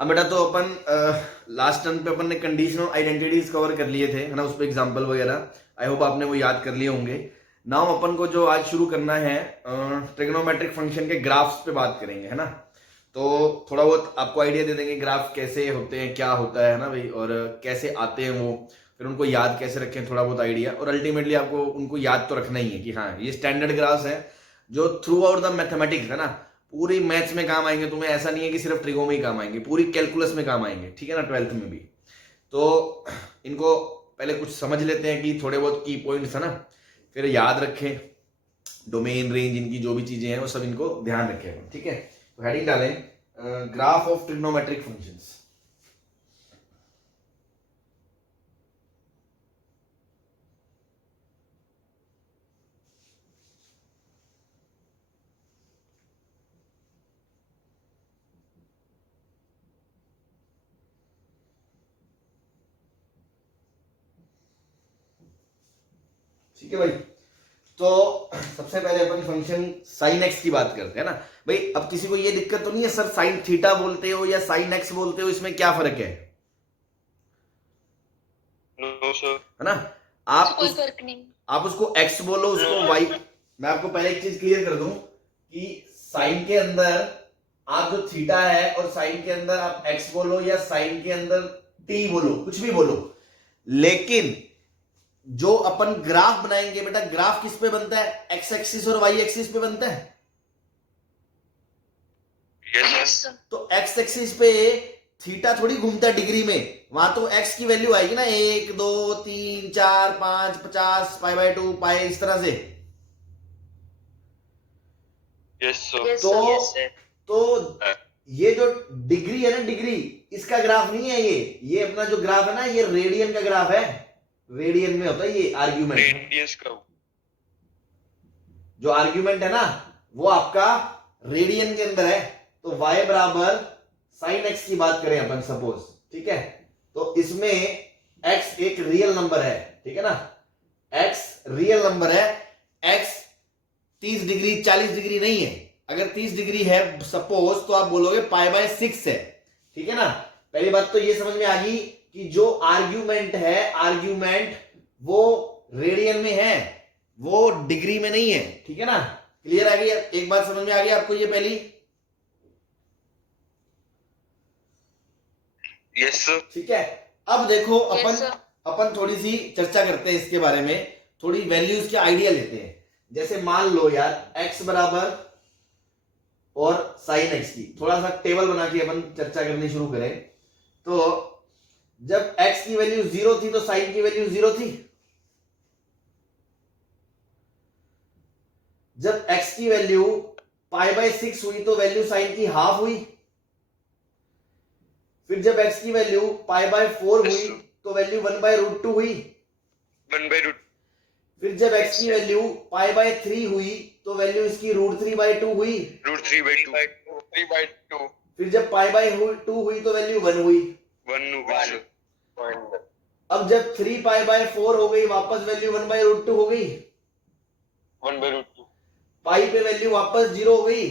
हाँ बेटा, तो अपन लास्ट टर्म पे अपन ने कंडीशनल आइडेंटिटीज कवर कर लिए थे, है ना, उस पर एग्जाम्पल वगैरह। आई होप आपने वो याद कर लिए होंगे। नाउ अपन को जो आज शुरू करना है, ट्रिग्नोमेट्रिक फंक्शन के ग्राफ्स पे बात करेंगे, है ना। तो थोड़ा बहुत आपको आइडिया दे देंगे ग्राफ कैसे होते हैं, क्या होता है ना भाई, और कैसे आते हैं वो, फिर उनको याद कैसे रखें, थोड़ा बहुत आइडिया। और अल्टीमेटली आपको उनको याद तो रखना ही है कि हाँ ये स्टैंडर्ड ग्राफ्स है जो थ्रू आउट द मैथमेटिक्स, है ना, पूरी मैथ्स में काम आएंगे तुम्हें। ऐसा नहीं है कि सिर्फ ट्रिगो में ही काम आएंगे, पूरी कैलकुलस में काम आएंगे, ठीक है ना, 12th में भी। तो इनको पहले कुछ समझ लेते हैं कि थोड़े बहुत की पॉइंट्स है ना, फिर याद रखें। डोमेन रेंज इनकी जो भी चीजें हैं वो सब इनको ध्यान रखें, ठीक है। तो हेडिंग डालें, ग्राफ ऑफ ट्रिग्नोमेट्रिक फंक्शंस। ठीक है भाई। तो सबसे पहले अपन फंक्शन साइन एक्स की बात करते हैं ना भाई। अब किसी को ये दिक्कत तो नहीं है सर साइन थीटा बोलते हो या साइन एक्स बोलते हो, इसमें क्या फर्क है? No sir. है ना, कोई फर्क नहीं। आप उसको एक्स बोलो, उसको वाई। मैं आपको पहले एक चीज क्लियर कर दूं कि साइन के अंदर आप जो थीटा है और साइन के अंदर आप एक्स बोलो या साइन के अंदर टी बोलो, कुछ भी बोलो, लेकिन जो अपन ग्राफ बनाएंगे बेटा, ग्राफ किस पे बनता है? एक्स एक्सिस और वाई एक्सिस पे बनता है। Yes sir. तो एक्स एक्सिस पे थीटा थोड़ी घूमता है डिग्री में, वहां तो एक्स की वैल्यू आएगी ना 1 2 3 4 5 50 पाई/2 पाई, इस तरह से। Yes sir. तो ये जो डिग्री है ना, डिग्री, इसका ग्राफ नहीं है ये अपना जो ग्राफ है ना, ये रेडियन का ग्राफ है। रेडियन में होता है ये आर्ग्यूमेंट। रेडियस का जो आर्ग्यूमेंट है ना वो आपका रेडियन के अंदर है। तो y बराबर साइन एक्स की बात करें अपन सपोज, ठीक है, तो इसमें x एक रियल नंबर है, ठीक है ना, x रियल नंबर है। x 30 डिग्री 40 डिग्री नहीं है। अगर 30 डिग्री है सपोज तो आप बोलोगे पाई/6 है, ठीक है ना। पहली बात तो ये समझ में आ गई कि जो आर्ग्यूमेंट है, आर्ग्यूमेंट वो रेडियन में है, वो डिग्री में नहीं है, ठीक है ना। क्लियर आ गई? एक बात समझ में आ गई आपको ये पहली? Yes sir. ठीक है। अब देखो अपन थोड़ी सी चर्चा करते हैं इसके बारे में, थोड़ी वैल्यूज के आइडिया लेते हैं। जैसे मान लो यार x बराबर और साइन एक्स की थोड़ा सा टेबल बना के अपन चर्चा करनी शुरू करें। तो जब x की वैल्यू 0 थी तो साइन की वैल्यू 0 थी। जब x की वैल्यू पाई/6 हुई तो वैल्यू साइन की हाफ हुई। फिर जब x की वैल्यू पाई/4 हुई तो वैल्यू 1/√2 हुई। 1/√2। फिर जब x की वैल्यू पाई/3 हुई तो वैल्यू इसकी √3/2 हुई। √3/2। फिर जब पाई/2 हुई तो वैल्यू 1 हुई। 1 हुई। अब जब 3 पाई/4 हो गई वापस वैल्यू 1/√2 हो गई। 1/√2। पाई पे वैल्यू वापस 0 हो गई।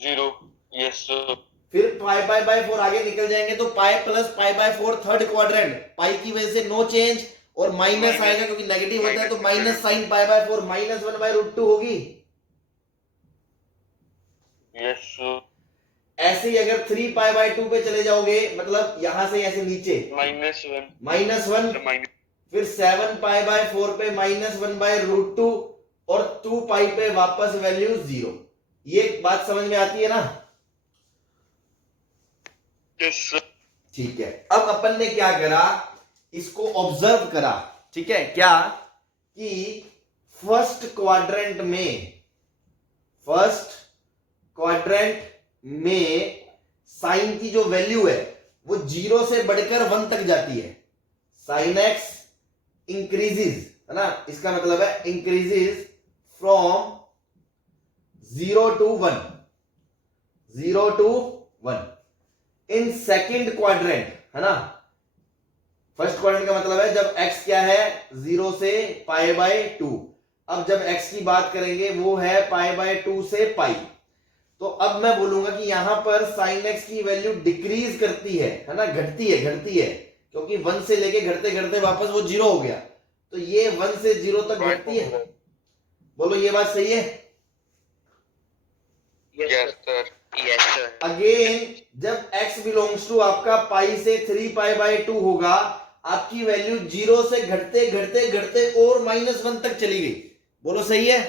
0। Yes sir. फिर पाई/4 आगे निकल जाएंगे तो पाई प्लस पाई/4 थर्ड क्वाड्रेंट, पाई की वजह से नो चेंज, और माइनस आएगा क्योंकि नेगेटिव होता है, तो माइनस साइन पाई/4 माइनस 1/√2 होगी। Yes sir. ऐसे ही अगर 3 पाई/2 पे चले जाओगे, मतलब यहां से ऐसे नीचे -1, फिर 7 पाई/4 पे -1/√2 और 2 पाई पे वापस वैल्यू 0। ये बात समझ में आती है ना? Yes sir. ठीक है। अब अपन ने क्या करा, इसको ऑब्जर्व करा, ठीक है, क्या कि फर्स्ट क्वाड्रेंट में साइन की जो वैल्यू है वो 0 से बढ़कर 1 तक जाती है। साइन एक्स इंक्रीजेस, है ना, इसका मतलब है increases from 0 to 1, 0 to 1 in second quadrant, है ना। फर्स्ट क्वाड्रेंट का मतलब है जब x क्या है 0 से पाई/2। अब जब x की बात करेंगे वो है पाई/2 से पाई। तो अब मैं बोलूंगा कि यहां पर साइन एक्स की वैल्यू डिक्रीज करती है ना, घटती है, क्योंकि 1 से लेके घटते घटते वापस वो 0 हो गया, तो ये 1 से 0 तक घटती है। बोलो ये बात सही है? Yes sir. Yes sir. Again जब x बिलोंग्स टू आपका पाई से 3π/2 होगा, आपकी वैल्यू 0 से घटते घटते घटते और -1 तक चली गई। बोलो सही है?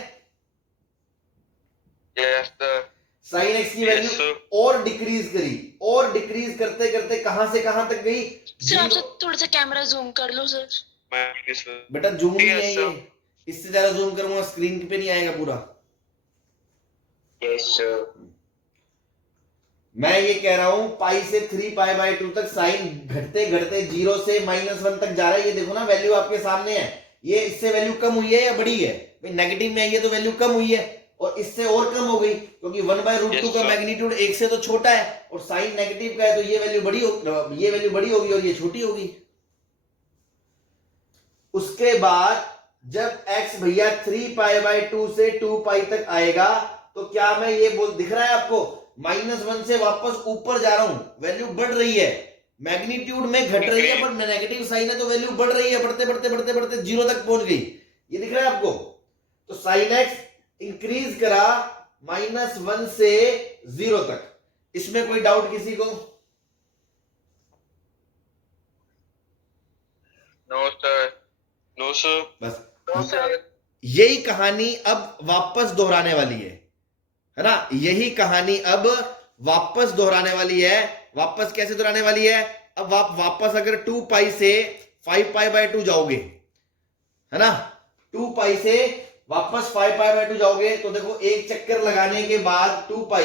Yes sir. साइन एक्स की वैल्यू Yes, sir. और डिक्रीज करी, और डिक्रीज करते करते कहां से कहां तक गई? सर आप Zero- थोड़ा सा कैमरा जूम कर लो सर। Yes sir. बेटा जूम नहीं Yes, है sir. ये, इससे ज्यादा जूम करूंगा स्क्रीन पे नहीं आएगा पूरा। Yes sir. मैं ये कह रहा हूं पाई से 3π/2 तक साइन घटते घटते 0 से -1 तक जा रहा है। ये देखो ना वैल्यू आपके सामने है, ये इससे वैल्यू कम हुई है या बढ़ी है? भाई नेगेटिव में आई है तो वैल्यू कम हुई है, और इससे और कम हो गई, क्योंकि 1/√2 Yes, का sir. मैग्नीट्यूड 1 से तो छोटा है, और साइन नेगेटिव का है, तो ये वैल्यू बड़ी होगी और ये छोटी होगी। उसके बाद जब x भैया 3π/2 से 2π तक आएगा, तो क्या मैं ये बोल दिख रहा है आपको, -1 से वापस ऊपर जा रहा हूं, वैल्यू बढ़ रही है, मैग्नीट्यूड में घट रही है, पर नेगेटिव साइन है तो वैल्यू बढ़ रही है, बढ़ते बढ़ते बढ़ते बढ़ते 0 तक पहुंच गई। ये दिख रहा है आपको? तो साइन एक्स इंक्रीज करा -1 से 0 तक। इसमें कोई डाउट किसी को? No sir. No sir. बस नो सर। यही कहानी अब वापस दोहराने वाली है ना, यही कहानी अब वापस दोहराने वाली है। वापस कैसे दोहराने वाली है? अब आप वापस अगर 2π से 5π/2 जाओगे, है ना, 2π से वापस 5π/2 जाओगे, तो देखो एक चक्कर लगाने के बाद 2π,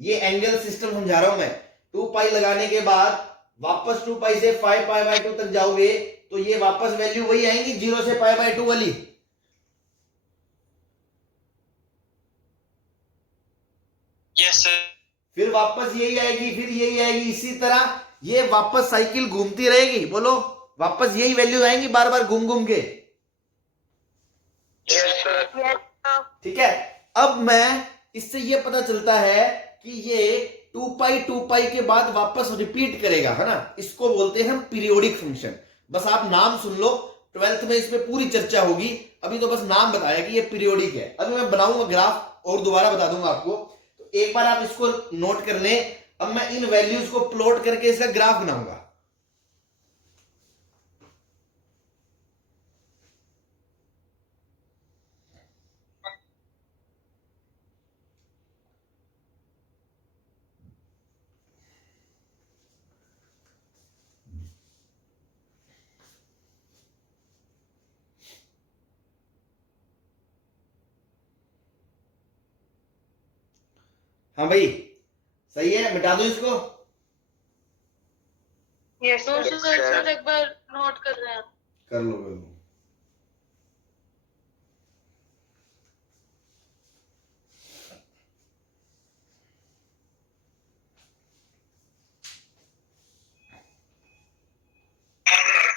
ये एंगल सिस्टम समझा रहा हूं मैं, 2π लगाने के बाद वापस 2π से 5π/2 तक जाओगे, तो ये वापस वैल्यू वही आएंगी 0 से π/2 वाली। Yes sir. फिर वापस यही आएगी, फिर यही आएगी, इसी तरह ये वापस साइकिल घूमती रहेगी। बोलो, वापस यही वैल्यू आएंगी बार बार घूम घूम के। Yes sir. ठीक है, अब मैं इससे ये पता चलता है कि ये 2π के बाद वापस रिपीट करेगा, है ना, इसको बोलते हैं हम पीरियोडिक फंक्शन। बस आप नाम सुन लो, 12th में इस पे पूरी चर्चा होगी, अभी तो बस नाम बताया कि ये पीरियोडिक है। अभी मैं बनाऊंगा ग्राफ और दोबारा बता दूंगा आपको, तो एक बार आप इसको नोट कर लें। अब मैं इन वैल्यूज को प्लॉट करके इसका ग्राफ बनाऊंगा। हाँ भाई, सही है, मिटा दो इसको। Yes sir. सर एक बार नोट कर रहे हैं। कर लो कर लो।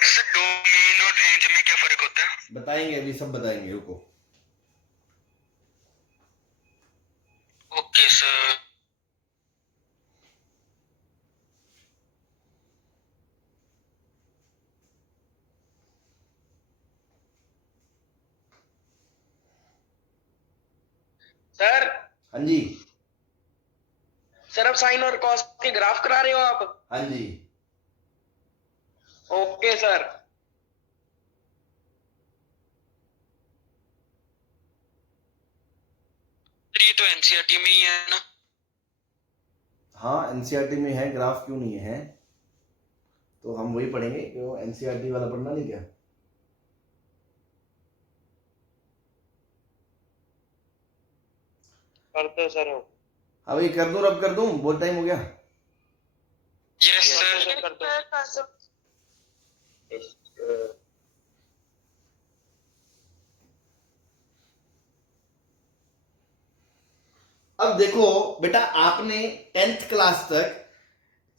सर डोमेन और रेंज में क्या फर्क होता है? बताएंगे, अभी सब बताएंगे, रुको। Okay sir. सर हाँ जी। सर अब साइन और कॉस के ग्राफ करा रहे हो आप? हाँ जी। Okay sir. ये तो एनसीईआरटी में ही है ना? हाँ, एनसीईआरटी में है, ग्राफ क्यों नहीं है? तो हम वही पढ़ेंगे, क्यों एनसीईआरटी वाला पढ़ना नहीं क्या? करते सर। अभी कर दूं, रब कर दूं, बहुत टाइम हो गया। Yes sir. सर कर दो। अब देखो बेटा, आपने 10th क्लास तक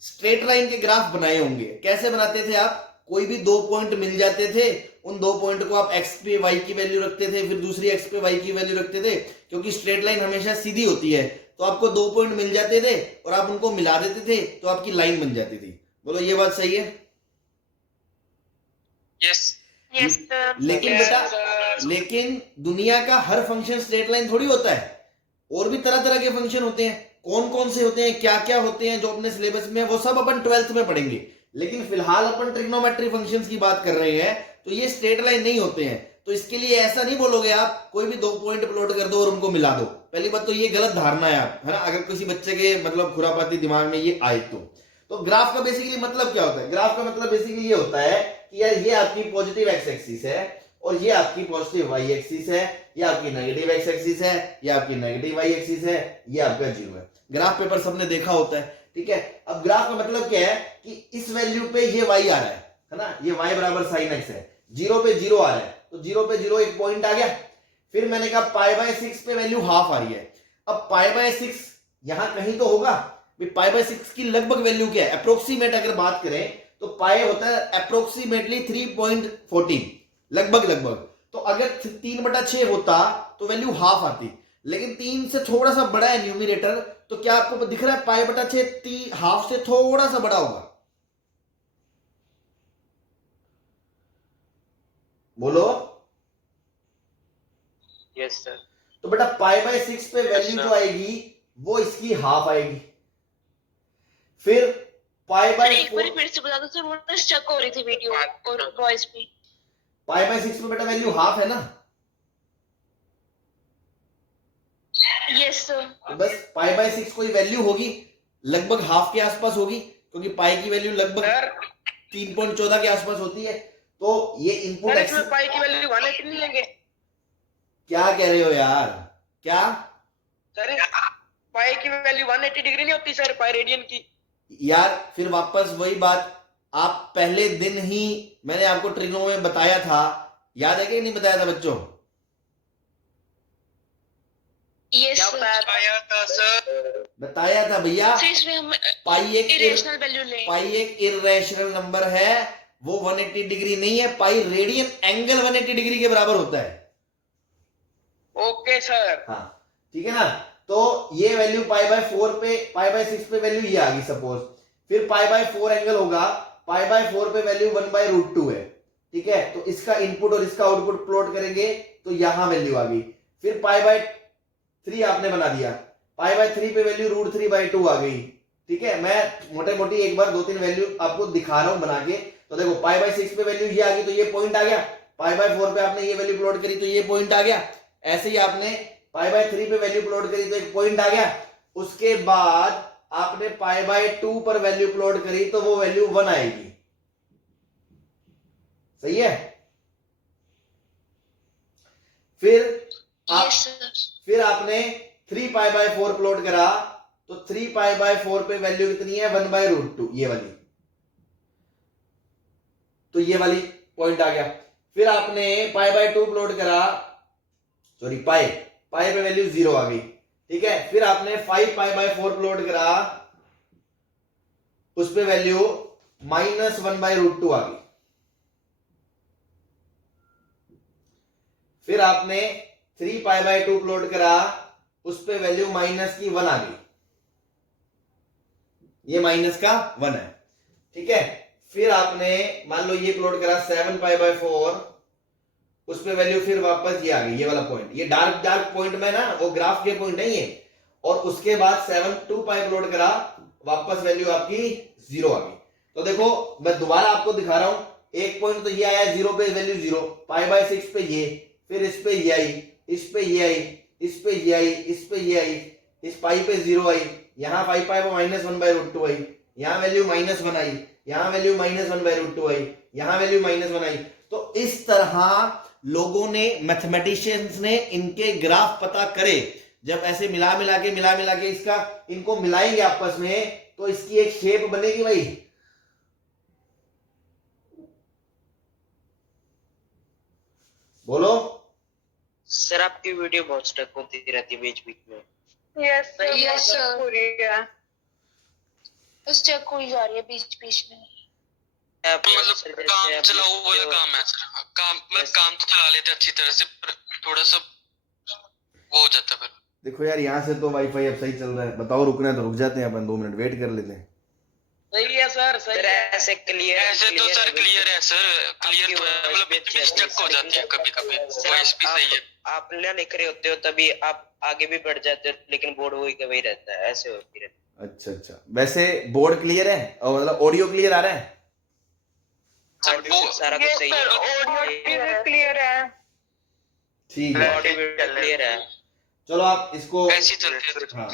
स्ट्रेट लाइन के ग्राफ बनाए होंगे। कैसे बनाते थे आप? कोई भी 2 पॉइंट मिल जाते थे, उन 2 पॉइंट को आप x पे y की वैल्यू रखते थे, फिर दूसरी x पे y की वैल्यू रखते थे, क्योंकि स्ट्रेट लाइन हमेशा सीधी होती है, तो आपको 2 पॉइंट मिल जाते थे और आप उनको मिला देते थे तो आपकी लाइन बन जाती थी। बोलो ये बात सही है? Yes yes sir. लेकिन बेटा, लेकिन दुनिया का हर फंक्शन स्ट्रेट लाइन थोड़ी होता है, और भी तरह तरह के फंक्शन होते हैं। कौन कौन से होते हैं, क्या क्या होते हैं जो अपने सिलेबस में है, वो सब अपन 12th में पढ़ेंगे। लेकिन फिलहाल अपन ट्रिग्नोमेट्री फंक्शंस की बात कर रहे हैं, तो ये स्ट्रेट लाइन नहीं होते हैं। तो इसके लिए ऐसा नहीं बोलोगे आप कोई भी 2 पॉइंट प्लॉट कर दो और उनको मिला दो। पहली बात तो ये गलत धारणा है आप, है ना, अगर किसी बच्चे के मतलब खुरापाती दिमाग में ये आए तो ग्राफ का बेसिकली मतलब क्या होता है? ग्राफ का मतलब बेसिकली ये होता है कि यार ये आपकी पॉजिटिव एक्स एक्सिस है और ये आपकी पॉजिटिव वाई एक्सिस है, ये आपकी नेगेटिव एक्स एक्सिस है, ये आपकी नेगेटिव वाई एक्सिस है, ये आपका 0 है। ग्राफ पेपर सबने देखा होता है, ठीक है। अब ग्राफ का मतलब क्या है कि इस वैल्यू पे ये y आ रहा है ना, ये y बराबर साइन x है, 0 पे 0 आ रहा है, तो 0 पे 0 एक पॉइंट आ गया। फिर मैंने कहा पाई बाय 6 पे वैल्यू हाफ आ रही है। अब पाई बाय 6 यहां कहीं तो होगा, पाई बाय 6 की लगभग वैल्यू क्या है, अप्रोक्सीमेट अगर बात करें तो पाई होता है अप्रोक्सीमेटली 3.14, लगभग। तो अगर 3/6 होता तो वैल्यू हाफ आती, लेकिन 3 से थोड़ा सा बड़ा है न्यूमरेटर, तो क्या आपको दिख रहा है पाई/6 हाफ से थोड़ा सा बड़ा होगा? बोलो। Yes sir. तो बेटा पाई/6 पे वैल्यू जो आएगी वो इसकी हाफ आएगी। फिर एक बार पाई/4, फिर से बता दो सर, वो ना स्टक हो रही थी वीडियो और वॉइस भी। पाई/6 पे बेटा वैल्यू हाफ है ना, यस सर। तो बस पाई/6 कोई वैल्यू होगी लगभग हाफ के आसपास होगी, क्योंकि पाई की वैल्यू लगभग सर 3.14 के आसपास होती है। तो ये इनपुट सर इसमें पाई की वैल्यू 180 नहीं लेंगे? क्या कह रहे हो यार, क्या? सर पाई की वैल्यू 180 डिग्री नहीं होती सर, पाई रेडियन की। यार फिर वापस वही बात, आप पहले दिन ही मैंने आपको ट्रिग्नो में बताया था, याद है कि नहीं बताया था बच्चों? यस क्या सर। बताया था सर? बताया था भैया, सर इसमें हम पाई एक इरेशनल वैल्यू लें। पाई एक इरेशनल नंबर है, वो 180 डिग्री नहीं है, पाई रेडियन एंगल 180 डिग्री के बराबर होता है। Okay sir. हाँ ठीक है ना। तो ये वैल्यू पाई/4 पे, पाई/6 पे वैल्यू ये आ गई सपोज, फिर पाई/4 एंगल होगा, पाई/4 पे वैल्यू 1/√2 है, ठीक है। तो इसका इनपुट और इसका आउटपुट प्लॉट करेंगे तो यहां वैल्यू आ गई। फिर पाई/3 आपने बना दिया, पाई/3 पे वैल्यू √3/2 आ गई, ठीक है। मैं मोटे मोटी एक बार 2-3 वैल्यू आपको दिखा रहा हूं बना के। तो देखो पाई/6 पे वैल्यू ये आ गई तो ये पॉइंट आ गया, पाई/4 पे आपने ये वैल्यू प्लॉट करी तो ये पॉइंट आ गया, ऐसे ही आपने पाई/3 पे वैल्यू प्लॉट करी तो एक पॉइंट आ गया। उसके बाद आपने पाई/2 पर वैल्यू प्लॉट करी तो वो वैल्यू 1 आएगी, सही है। Yes sir. फिर आपने 3π/4 प्लॉट करा तो 3π/4 पे वैल्यू कितनी है, 1/√2, ये वाली, तो ये वाली पॉइंट आ गया। फिर आपने π/2 प्लॉट करा, सॉरी पाई पे वैल्यू 0 आ गई, ठीक है। फिर आपने 5π/4 प्लॉट करा, उस पे वैल्यू -1/√2 आ गई। फिर आपने 3π/2 प्लॉट करा, उस पे वैल्यू -1 आ गई, ये -1 है, ठीक है। फिर आपने मान लो ये प्लॉट करा 7π/4, उस पे वैल्यू फिर वापस ये आ गई, ये वाला पॉइंट, ये डार्क पॉइंट में ना वो ग्राफ के पॉइंट है ये। और उसके बाद 2π प्लॉट करा, वापस वैल्यू आपकी 0 आ गई। तो देखो मैं दोबारा आपको दिखा रहा हूं, एक पॉइंट तो ये आया 0 पे वैल्यू 0, पाई/6 पे ये, फिर इस पे ये आई, इस पे ये आई, इस पे ये आई, इस पे ये आई, इस पाई पे 0 आई, यहाँ 5π पे -1/√2 आई, यहाँ वैल्यू -1 आई, यहाँ वैल्यू -1/√2 आई, यहाँ वैल्यू -1 आई। तो इस तरह लोगों ने, मैथमेटिशियंस ने इनके ग्राफ पता करे, जब ऐसे मिला मिला के इसका इनको मिलाएंगे आपस में तो इसकी एक शेप बनेगी भाई। बोलो। सर आपकी वीडियो बहुत स्टक होती रहती है बीच बीच में। Yes sir. Yes sir. पूरी है। स्टक हुई जा रही है बीच बीच में। मतलब काम चलाओ वाला काम है सर, काम मतलब काम तो चला लेते अच्छी तरह से, पर थोड़ा सा वो हो जाता है फिर। देखो यार, यहाँ से तो वाईफाई अब सही चल रहा है। बताओ रुकना है तो रुक जाते हैं अपन, 2 मिनट वेट कर लेते हैं। सही है सर, सही सर है। ऐसे क्लियर ऐसे तो सर क्लियर है सर, क्लियर तो है, मतलब बीच में स्टक हो जाती है कभी कभी, वॉइस भी सही है। आप ना लिख रहे होते हो तभी आप आगे भी बढ़ जाते हो, लेकिन बोर्ड वही का वही रहता है, ऐसे होती रहती है। अच्छा अच्छा, वैसे बोर्ड क्लियर है और मतलब ऑडियो क्लियर आ रहा है? सर ऑडियो वो सारा कुछ सही है, ऑडियो क्लियर है। ठीक है, ऑडियो क्लियर है। चलो आप इसको ऐसी चलती है सर। हाँ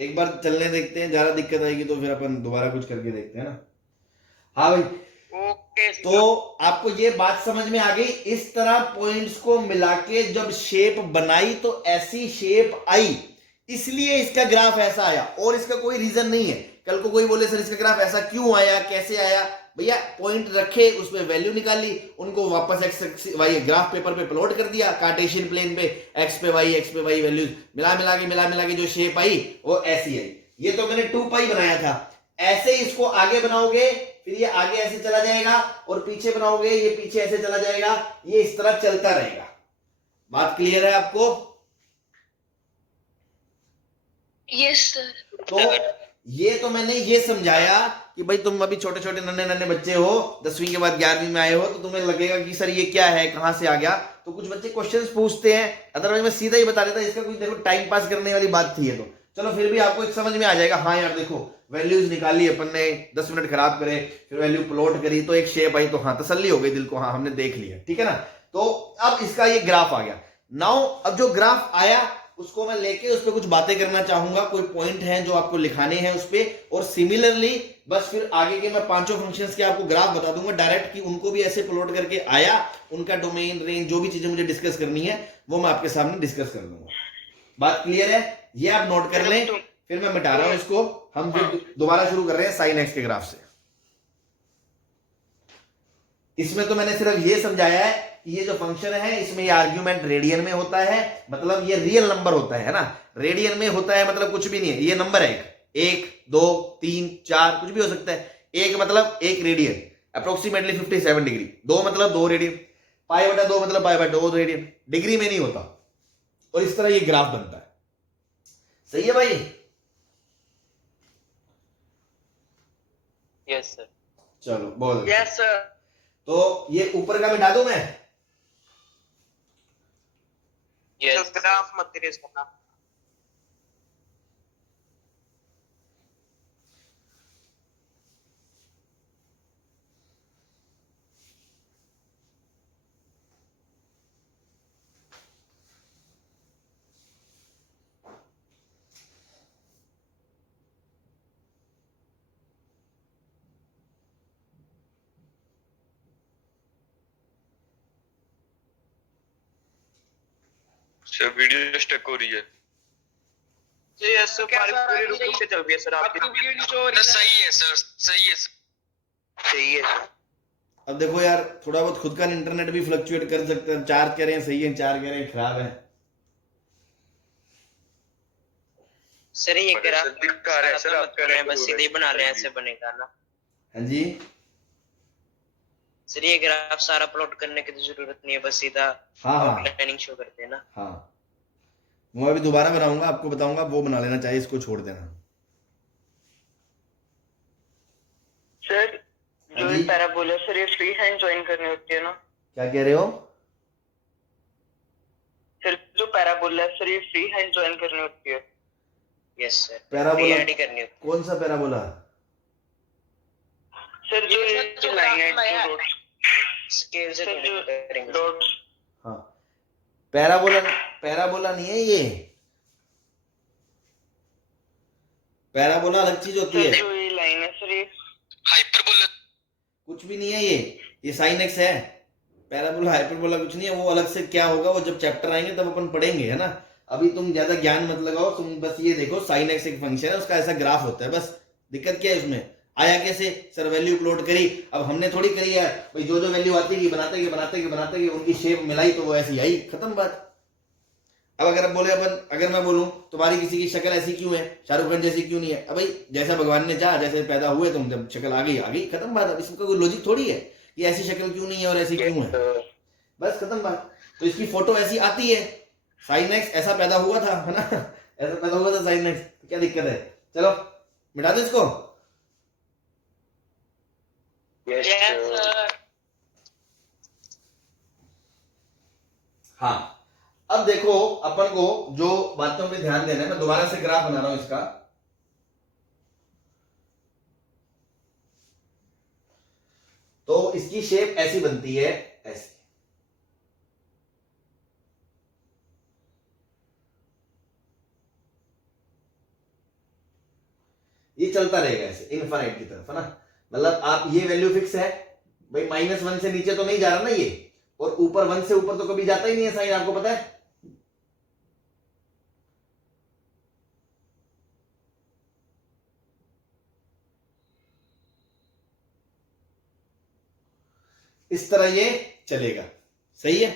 एक बार चलने देखते हैं, ज्यादा दिक्कत आएगी तो फिर अपन दोबारा कुछ करके देखते हैं ना। हाँ भाई, ओके तो आपको ये बात समझ में आ गई, इस तरह पॉइंट्स को मिला के जब शेप बनाई तो ऐसी शेप आई, इसलिए इसका ग्राफ ऐसा आया, और इसका कोई रीजन नहीं है। कल को कोई बोले सर इसका ग्राफ ऐसा क्यों आया, कैसे आया, भैया पॉइंट रखे, उसमें वैल्यू निकाली, उनको वापस एक्स वाई ग्राफ पेपर पे प्लॉट कर दिया, कार्टेशियन प्लेन पे एक्स पे वाई वैल्यूज मिला के जो शेप आई वो ऐसी आई। ये तो मैंने 2 पाई बनाया था, ऐसे इसको आगे बनाओगे, फिर ये आगे ऐसे चला जाएगा, और पीछे बनाओगे ये पीछे ऐसे चला जाएगा, ये इस तरह चलता रहेगा। बात क्लियर है आपको? Yes sir. तो ये तो मैंने ये समझाया कि भाई तुम अभी छोटे छोटे नन्हे बच्चे हो, 10वीं के बाद 11वीं में आए हो, तो तुम्हें लगेगा कि सर ये क्या है, कहां से आ गया, तो कुछ बच्चे क्वेश्चंस पूछते हैं, अदरवाइज मैं सीधा ही बता देता, इसका कोई देखो टाइम पास करने वाली बात थी ये तो। चलो फिर भी आपको एक समझ में आ जाएगा, हाँ यार देखो वैल्यूज निकाली अपन ने, 10 मिनट खराब करे, फिर वैल्यू प्लॉट करी तो एक शेप आई, तो हाँ तसल्ली हो गई दिल को, हाँ हमने देख लिया, ठीक है ना। तो अब इसका ये ग्राफ आ गया। नाउ अब जो ग्राफ आया उसको मैं लेके उस पर कुछ बातें करना चाहूंगा, कोई पॉइंट हैं जो आपको लिखाने हैं उस पे, और सिमिलरली बस फिर आगे के मैं 5 फंक्शंस के आपको ग्राफ बता दूंगा डायरेक्ट, कि उनको भी ऐसे प्लॉट करके आया, उनका डोमेन रेंज जो भी चीजें मुझे डिस्कस करनी है वो मैं आपके सामने डिस्कस कर दूंगा। बात क्लियर है? ये आप नोट कर लें, फिर मैं मिटा रहा हूं इसको, हम फिर दोबारा शुरू कर रहे हैं साइन एक्स के ग्राफ से। इसमें तो मैंने सिर्फ ये समझाया है कि ये जो फंक्शन है इसमें ये आर्ग्यूमेंट रेडियन में होता है, मतलब ये रियल नंबर होता है ना, रेडियन में होता है मतलब कुछ भी नहीं है, ये नंबर है 1 2 3 4 कुछ भी हो सकता है। 1 मतलब 1 रेडियन अप्रोक्सीमेटली 57 डिग्री, 2 मतलब 2 रेडियन, पाई बटा 2 मतलब पाई बटा 2 रेडियन, डिग्री में नहीं होता, और इस तरह ये ग्राफ बनता है। सही है भाई? Yes sir. चलो बोल। Yes sir. तो ये ऊपर का मिटा दूं मैं? यस। ग्राफ मत तेरे इसका। सर वीडियो स्टक हो रही है। यस सर, पूरी रुक के चल रही है सर आपकी वीडियो जो हो रही है। सही है सर, सही है सर, सही है। अब देखो यार, थोड़ा बहुत खुद का इंटरनेट भी फ्लक्चुएट कर सकता है, 4 कह रहे हैं सही है, 4 कह रहे हैं खराब है। सर ये ग्राफ दिखा रहा है सर, आप कह रहे हैं बस सीधे ही बना ले, ऐसे बनेगा ना। हाँ जी, सर ये ग्राफ सारा प्लॉट करने की तो जरूरत नहीं है, बस सीधा हाँ हाँ आउटलाइनिंग शो करते हैं ना। हाँ, मैं अभी दोबारा बनाऊंगा, आपको बताऊंगा, वो बना लेना चाहिए, इसको छोड़ देना। सर जो हाँ जी। पैराबोला सर ये फ्री हैंड ज्वाइन करनी होती है ना? क्या कह रहे हो? सर जो पैराबोला सर ये फ्री हैंड ज्वाइन करनी होती है। Yes sir. पैराबोला ऐड करनी होती कौन सा पैराबोला? सर जो ये लाइन है जो है, स्केल से सर थोड़ी जो करेंगे। डॉट्स। हाँ, पैराबोला नहीं है ये, पैराबोला अलग चीज होती है, सर जो ये लाइन है सर ये हाइपरबोला कुछ भी नहीं है ये साइन एक्स है। पैराबोला हाइपरबोला कुछ नहीं है, वो अलग से क्या होगा वो जब चैप्टर आएंगे तब अपन पढ़ेंगे, है ना। अभी तुम ज्यादा ज्ञान मत लगाओ, तुम बस ये देखो साइन एक्स एक फंक्शन है, उसका ऐसा ग्राफ होता है, बस। दिक्कत क्या है उसमें? आया कैसे? सर वैल्यू प्लॉट करी, अब हमने थोड़ी करी है भाई, जो वैल्यू आती है बनाते गए उनकी शेप मिलाई तो वो ऐसी आई, खत्म बात। अब अगर मैं बोलूं तुम्हारी किसी की शक्ल ऐसी क्यों है, शाहरुख खान जैसी क्यों नहीं है, अब भाई जैसा भगवान ने चाहा, जैसे पैदा हुए तुम, जब शक्ल आ गई खत्म बात। अब इसका कोई लॉजिक थोड़ी है कि ऐसी शक्ल क्यों नहीं है और ऐसी क्यों है, बस खत्म बात। तो इसकी फोटो ऐसी आती है, साइन एक्स ऐसा पैदा हुआ था, है ना, ऐसा पैदा होगा तो साइन एक्स, क्या दिक्कत है? चलो मिटा दो इसको। Yes, sir. हाँ, अब देखो अपन को जो बातों पे ध्यान देना है, मैं दोबारा से ग्राफ बना रहा हूं इसका। तो इसकी शेप ऐसी बनती है, ऐसी। ये चलता रहेगा ऐसे इनफाइनाइट की तरफ, है ना। मतलब आप ये वैल्यू फिक्स है भाई, -1 से नीचे तो नहीं जा रहा ना ये, और ऊपर 1 से ऊपर तो कभी जाता ही नहीं है साइन, आपको पता है। इस तरह ये चलेगा, सही है।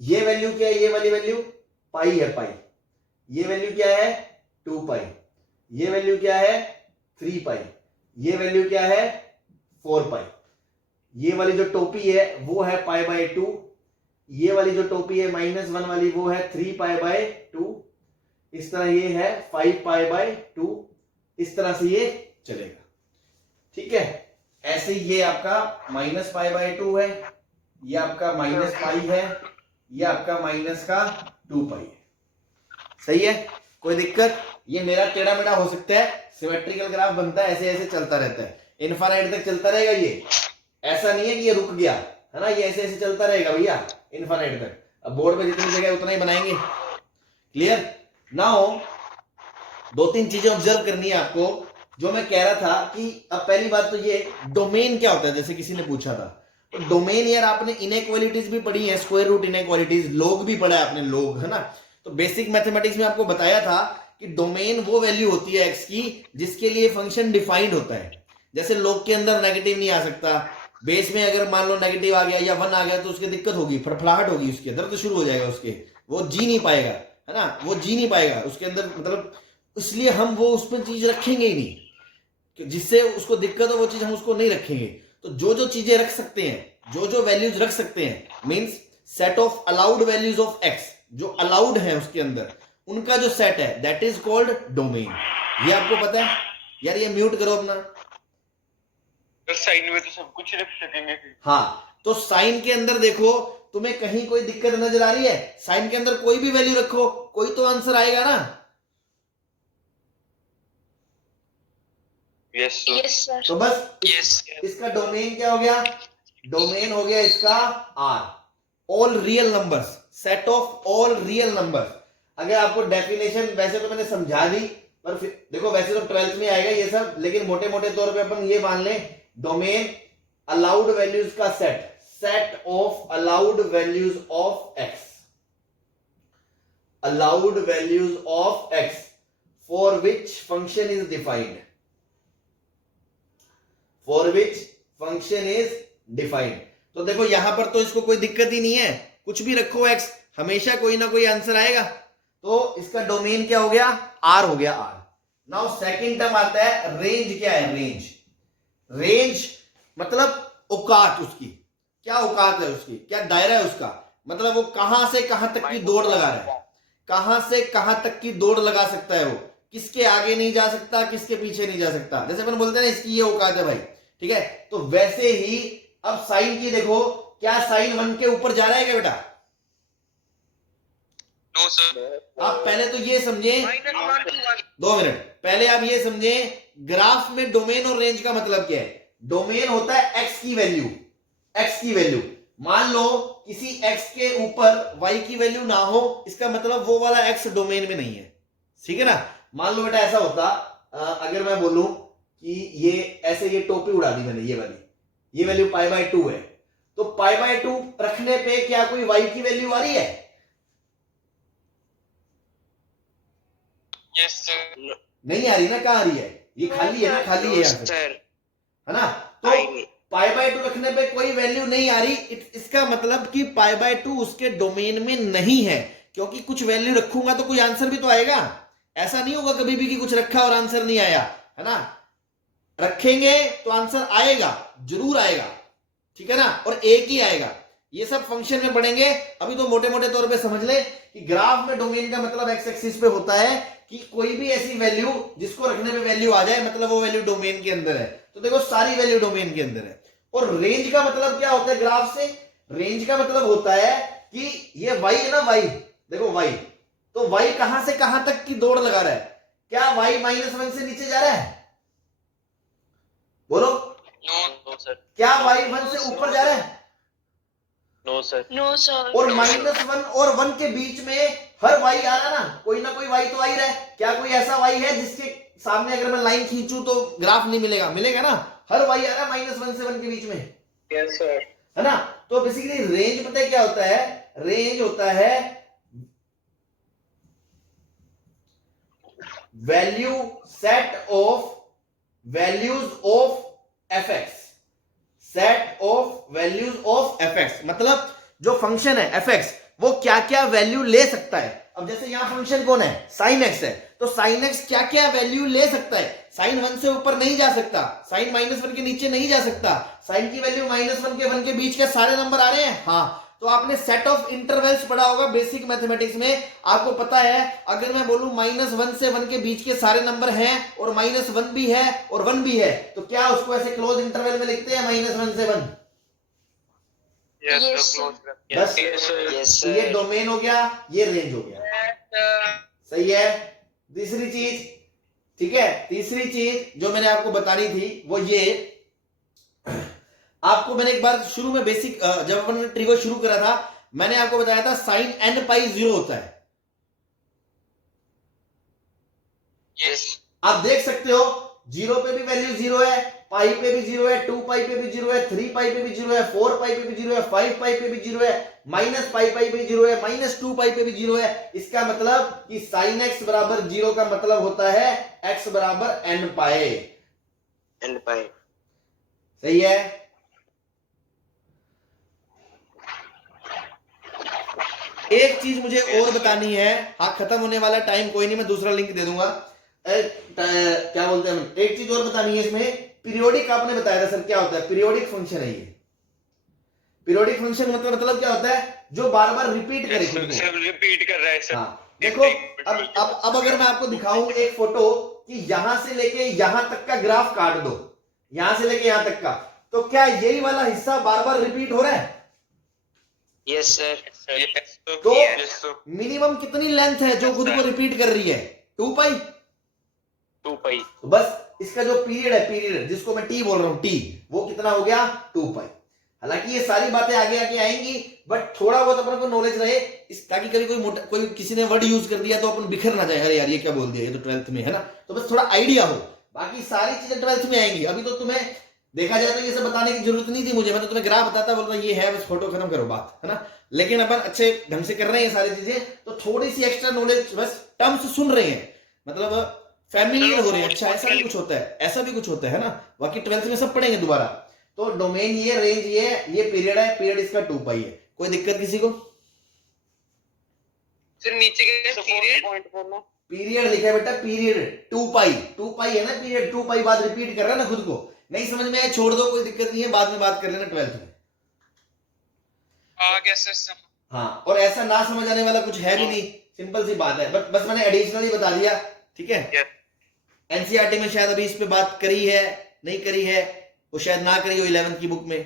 ये वैल्यू क्या है, ये वाली वैल्यू पाई है, पाई। ये वैल्यू क्या है 2 पाई। ये वैल्यू क्या है 3 पाई। ये वैल्यू क्या है 4 पाई। ये वाली जो टोपी है वो है π/2। ये वाली जो टोपी है -1 वाली वो है 3 π/2। इस तरह ये है 5 π/2। इस तरह से ये चलेगा, ठीक है। ऐसे ये आपका -π/2 है, ये आपका -पाई है, ये आपका -2 पाई है, सही है। कोई दिक्कत? ये मेरा टेढ़ा मेढ़ा हो सकता है, सिमेट्रिकल ग्राफ बनता है, ऐसे ऐसे चलता रहता है, इनफाइनाइट तक चलता रहेगा। ये ऐसा नहीं है कि ये रुक गया, है ना, ये ऐसे ऐसे चलता रहेगा भैया इनफाइनाइट तक। अब बोर्ड पे जितनी जगह है उतना ही बनाएंगे। क्लियर? नाउ 2-3 चीजें ऑब्जर्व करनी है आपको। जो मैं कह रहा था कि अब पहली बात तो ये डोमेन क्या होता है, जैसे किसी ने पूछा था। तो डोमेन यार आपने इनइक्वालिटीज भी पढ़ी है, स्क्वायर रूट इनइक्वालिटीज, लोग भी पढ़ा है आपने, लोग, है ना। तो बेसिक मैथमेटिक्स में आपको बताया था कि डोमेन वो वैल्यू होती है एक्स की जिसके लिए फंक्शन डिफाइंड होता है। जैसे लोग के अंदर नेगेटिव नहीं आ सकता, बेस में अगर मान लो नेगेटिव आ गया या 1 आ गया तो उसकी दिक्कत होगी, फड़फड़ाहट होगी, उसके अंदर तो शुरू हो जाएगा, उसके वो जी नहीं पाएगा, है ना, वो जी नहीं पाएगा उसके अंदर, मतलब इसलिए हम वो उस पर चीज रखेंगे ही नहीं, जिससे उसको दिक्कत हो वो चीज हम उसको नहीं रखेंगे। तो जो जो चीजें रख सकते हैं, जो जो वैल्यूज रख सकते हैं, means set of allowed values of x, जो अलाउड है उसके अंदर, उनका जो सेट है दैट इज कॉल्ड डोमेन। ये आपको पता है यार? ये म्यूट करो अपना। साइन में तो सब कुछ रख सकेंगे। हाँ, तो साइन के अंदर देखो, तुम्हें कहीं कोई दिक्कत नजर आ रही है? साइन के अंदर कोई भी वैल्यू रखो, कोई तो आंसर आएगा ना। Yes sir. तो बस यस इसका डोमेन क्या हो गया? डोमेन हो गया इसका R, all real numbers, set of all real numbers. अगर आपको डेफिनेशन वैसे तो मैंने समझा दी, पर फिर देखो वैसे तो 12th में आएगा ये सब, लेकिन मोटे मोटे तौर पे अपन ये मान लें, डोमेन अलाउड वैल्यूज का set, set of allowed values of x, allowed values of x for which function is defined, for which function is defined. तो देखो यहां पर तो इसको कोई दिक्कत ही नहीं है, कुछ भी रखो एक्स, हमेशा कोई ना कोई आंसर आएगा। तो इसका डोमेन क्या हो गया? आर हो गया, आर। नाउ सेकंड टर्म आता है रेंज। क्या है रेंज? रेंज मतलब औकात उसकी, क्या औकात है उसकी, क्या दायरा है उसका, मतलब वो कहां से कहां तक की दौड़ लगा रहा है, कहां से कहां तक की दौड़ लगा सकता है, वो किसके आगे नहीं जा सकता, किसके पीछे नहीं जा सकता। जैसे अपन बोलते हैं ना इसकी ये औकात है भाई, ठीक है। तो वैसे ही अब साइन की देखो, क्या साइन 1 के ऊपर जा रहा है क्या बेटा? No sir. आप पहले तो ये समझे, -1 2 मिनट पहले आप ये समझे ग्राफ में डोमेन और रेंज का मतलब क्या है। डोमेन होता है एक्स की वैल्यू, एक्स की वैल्यू। मान लो किसी एक्स के ऊपर वाई की वैल्यू ना हो, इसका मतलब वो वाला एक्स डोमेन में नहीं है, ठीक है ना। मान लो बेटा ऐसा होता, अगर मैं बोलूं कि ये ऐसे, ये टोपी उड़ा दी मैंने, ये वाली, ये वैल्यू π/2 है, तो π/2 रखने पे क्या कोई वाई की वैल्यू आ रही है? Yes sir. नहीं आ रही ना, कहां आ रही है? ये खाली है ना, खाली है यहाँ पे, सर है ना। तो π/2 रखने पे कोई वैल्यू नहीं आ रही, इसका मतलब कि π/2 उसके डोमेन में नहीं है, क्योंकि कुछ वैल्यू रखूंगा तो कोई आंसर भी तो आएगा। ऐसा नहीं होगा कभी भी कि कुछ रखा और आंसर नहीं आया, है ना। रखेंगे तो आंसर आएगा, जरूर आएगा, ठीक है ना, और एक ही आएगा। ये सब फंक्शन में पढ़ेंगे। अभी तो मोटे मोटे तौर पे समझ ले कि ग्राफ में डोमेन का मतलब एक्स एक्सिस पे होता है कि कोई भी ऐसी वैल्यू जिसको रखने पे वैल्यू आ जाए, मतलब वो वैल्यू डोमेन के अंदर है। तो देखो सारी वैल्यू डोमेन के अंदर है। और रेंज का मतलब क्या होता है ग्राफ से? रेंज का मतलब होता है कि ये y है ना, y, देखो y, तो y कहां से कहां तक की दौड़ लगा रहा है? क्या y -1 से नीचे जा रहा है? बोलो, नो सर, क्या y 1 से ऊपर जा रहा है? No sir, no sir. और -1 और 1 के बीच में हर y आ रहा ना, कोई ना कोई y तो आ ही रहा है। क्या कोई ऐसा y है जिसके सामने अगर मैं लाइन खींचूं तो ग्राफ नहीं मिलेगा? मिलेगा ना, हर y आ रहा है -1 से 1 के बीच में, यस सर। है ना। तो बेसिकली रेंज पता है क्या होता है? रेंज होता है value set of values of fx, set of values of fx, मतलब जो फंक्शन है fx वो क्या क्या वैल्यू ले सकता है। अब जैसे यहां फंक्शन कौन है? sin x है, तो sin x क्या क्या वैल्यू ले सकता है? sin 1 से ऊपर नहीं जा सकता, sin -1 के नीचे नहीं जा सकता, sin की वैल्यू -1 के 1 के बीच के सारे नंबर आ रहे हैं। हाँ, तो आपने सेट ऑफ इंटरवल्स पढ़ा होगा बेसिक मैथमेटिक्स में, आपको पता है अगर मैं बोलूं -1 से 1 के बीच के सारे नंबर हैं और -1 भी है और 1 भी है, तो क्या उसको ऐसे क्लोज इंटरवल में लिखते हैं -1 से 1? यस बस यस तो ये डोमेन हो गया, ये रेंज हो गया। सही है। तीसरी चीज, ठीक है, तीसरी चीज जो मैंने आपको बतानी थी वो ये, आपको मैंने एक बार शुरू में बेसिक जब अपन ने ट्रिगर शुरू करा था, मैंने आपको बताया था sin n पाई 0 होता है। यस आप देख सकते हो 0 पे भी वैल्यू 0 है, पाई पे भी 0 है, 2 पाई पे भी 0 है, 3 पाई पे भी 0 है, 4 पाई पे भी 0 है, 5 पाई पे भी 0 है, -पाई पे भी 0 है, -2 पाई पे भी 0 है। इसका मतलब कि sin x बराबर 0 का मतलब होता है x बराबर n पाए। And pi. सही है। एक चीज मुझे और बतानी है, हाँ खत्म होने वाला टाइम, कोई नहीं मैं दूसरा लिंक दे दूंगा। क्या बोलते हैं, एक चीज और बतानी है इसमें, पीरियोडिक आपने बताया था सर क्या होता है? पीरियोडिक फंक्शन है ये। पीरियोडिक फंक्शन मतलब क्या होता है? जो बार बार रिपीट करे खुद को। सब रिपीट कर रहा है सर। हाँ देखो, अब अगर मैं आपको दिखाऊं एक फोटो कि यहां से लेके यहां तक का ग्राफ काट दो, यहां से लेके यहां तक का, तो क्या यही वाला हिस्सा बार बार रिपीट हो रहा है? यस सर, तो मिनिमम कितनी लेंथ है जो खुद को रिपीट कर रही है? 2 पाई। 2 पाई। तो बस इसका जो पीरियड है, पीरियड जिसको मैं टी बोल रहा हूं, टी, वो कितना हो गया? 2 पाई। हालांकि ये सारी बातें आगे आगे आएंगी, बट थोड़ा बहुत अपन को नॉलेज रहे इस, ताकि कभी कोई किसी ने वर्ड यूज कर दिया तो अपन बिखर ना जाए, अरे यार ये क्या बोल दिया, ये तो 12th में है ना, तो बस थोड़ा आइडिया हो। बाकी सारी चीजें 12th में आएंगी। अभी तो तुम्हें देखा जाए तो ये सब बताने की जरूरत नहीं थी मुझे, मैं तो तुम्हें ग्राफ बताता, बोल रहा ये है, बस फोटो खत्म करो बात, है ना। लेकिन अपन अच्छे ढंग से कर रहे हैं ये सारी चीजें, तो थोड़ी सी एक्स्ट्रा नॉलेज, बस टर्म्स सुन रहे हैं, मतलब फैमिलियर हो रहे हैं। अच्छा ऐसा भी कुछ होता है, ऐसा भी कुछ होता है ना। बाकी 12th में सब पढ़ेंगे दोबारा। तो डोमेन ये, रेंज ये पीरियड है, पीरियड इसका 2 पाई है। कोई दिक्कत किसी को? फिर नीचे के पीरियड पीरियड लिखा है बेटा, पीरियड 2 पाई, 2 पाई है ना पीरियड, 2 पाई बाद रिपीट कर रहा है ना खुद को। नहीं समझ में आया छोड़ दो, कोई दिक्कत नहीं है, बाद में बात कर लेना 12th में। आ गया सर। हाँ, और ऐसा ना समझ आने वाला कुछ है भी नहीं, सिंपल सी बात है, बस मैंने एडिशनली बता दिया, ठीक है। एनसीईआरटी में शायद अभी इस पे बात करी है, नहीं करी है, वो शायद ना करी हो 11th की बुक में।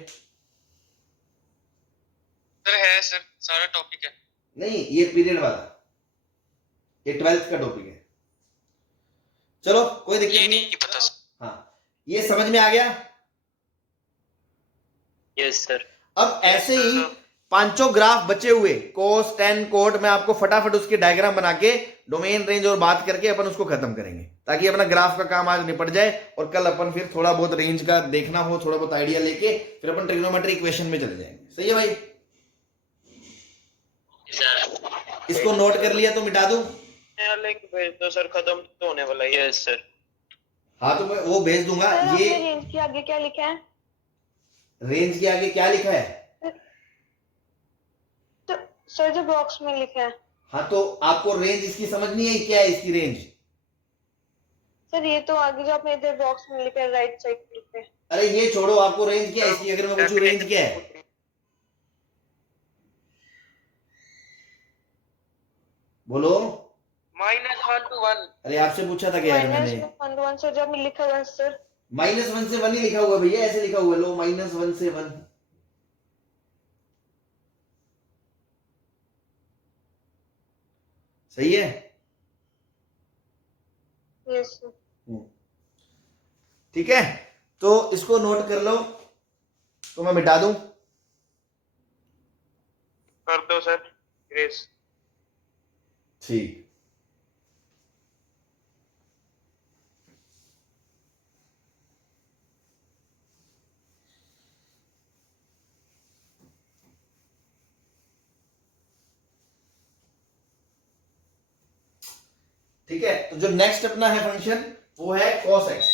सर है सर, सारा टॉपिक है। नहीं, ये पीरियड वाला, ये 12th का टॉपिक है। चलो कोई दिक्कत ये नहीं। नहीं पता सर। हाँ, ये समझ में आ गया। Yes sir. अब ऐसे ही 5 ग्राफ बचे हुए, कोस, टेन, कोट, मैं आपको फटाफट उसके डायग्राम बना के डोमेन, रेंज और बात करके अपन उसको खत्म करेंगे, ताकि अपना ग्राफ का काम आज निपट जाए और कल अपन फिर थोड़ा बहुत रेंज का देखना हो, थोड़ा बहुत आइडिया लेके फिर अपन ट्रिग्नोमेट्री इक्वेशन में चले जाएंगे। सही है भाई? इसको नोट कर लिया तो मिटा दूं? लिंक भेज दो सर, खत्म तो होने वाला है। Yes sir. हाँ तो मैं वो भेज दूंगा। सर ये आपने रेंज के आगे क्या लिखा है? रेंज के आगे क्या लिखा है? तो सर जो बॉक्स में लिखा है। हाँ तो आपको रेंज इसकी समझ नहीं आई, क्या है इसकी रेंज? सर ये तो आगे जो आपने इधर बॉक्स में लिखा है राइट साइड पे। अरे ये छोड़ो, आपको रेंज क्या है इसकी? अगर मैं पूछूं रेंज क्या है? बोलो। -1 to 1। अरे आपसे पूछा था क्या यार मैंने? -1 से जब लिखा हुआ है सर। -1 से 1 ही लिखा हुआ है भैया, ऐसे लिखा हुआ है, लो -1 से 1। सही है? Yes sir. ठीक है, तो इसको नोट कर लो, तो मैं मिटा दूं। कर दो सर ग्रेस। ठीक, ठीक है। तो जो नेक्स्ट अपना है फंक्शन वो है cos x।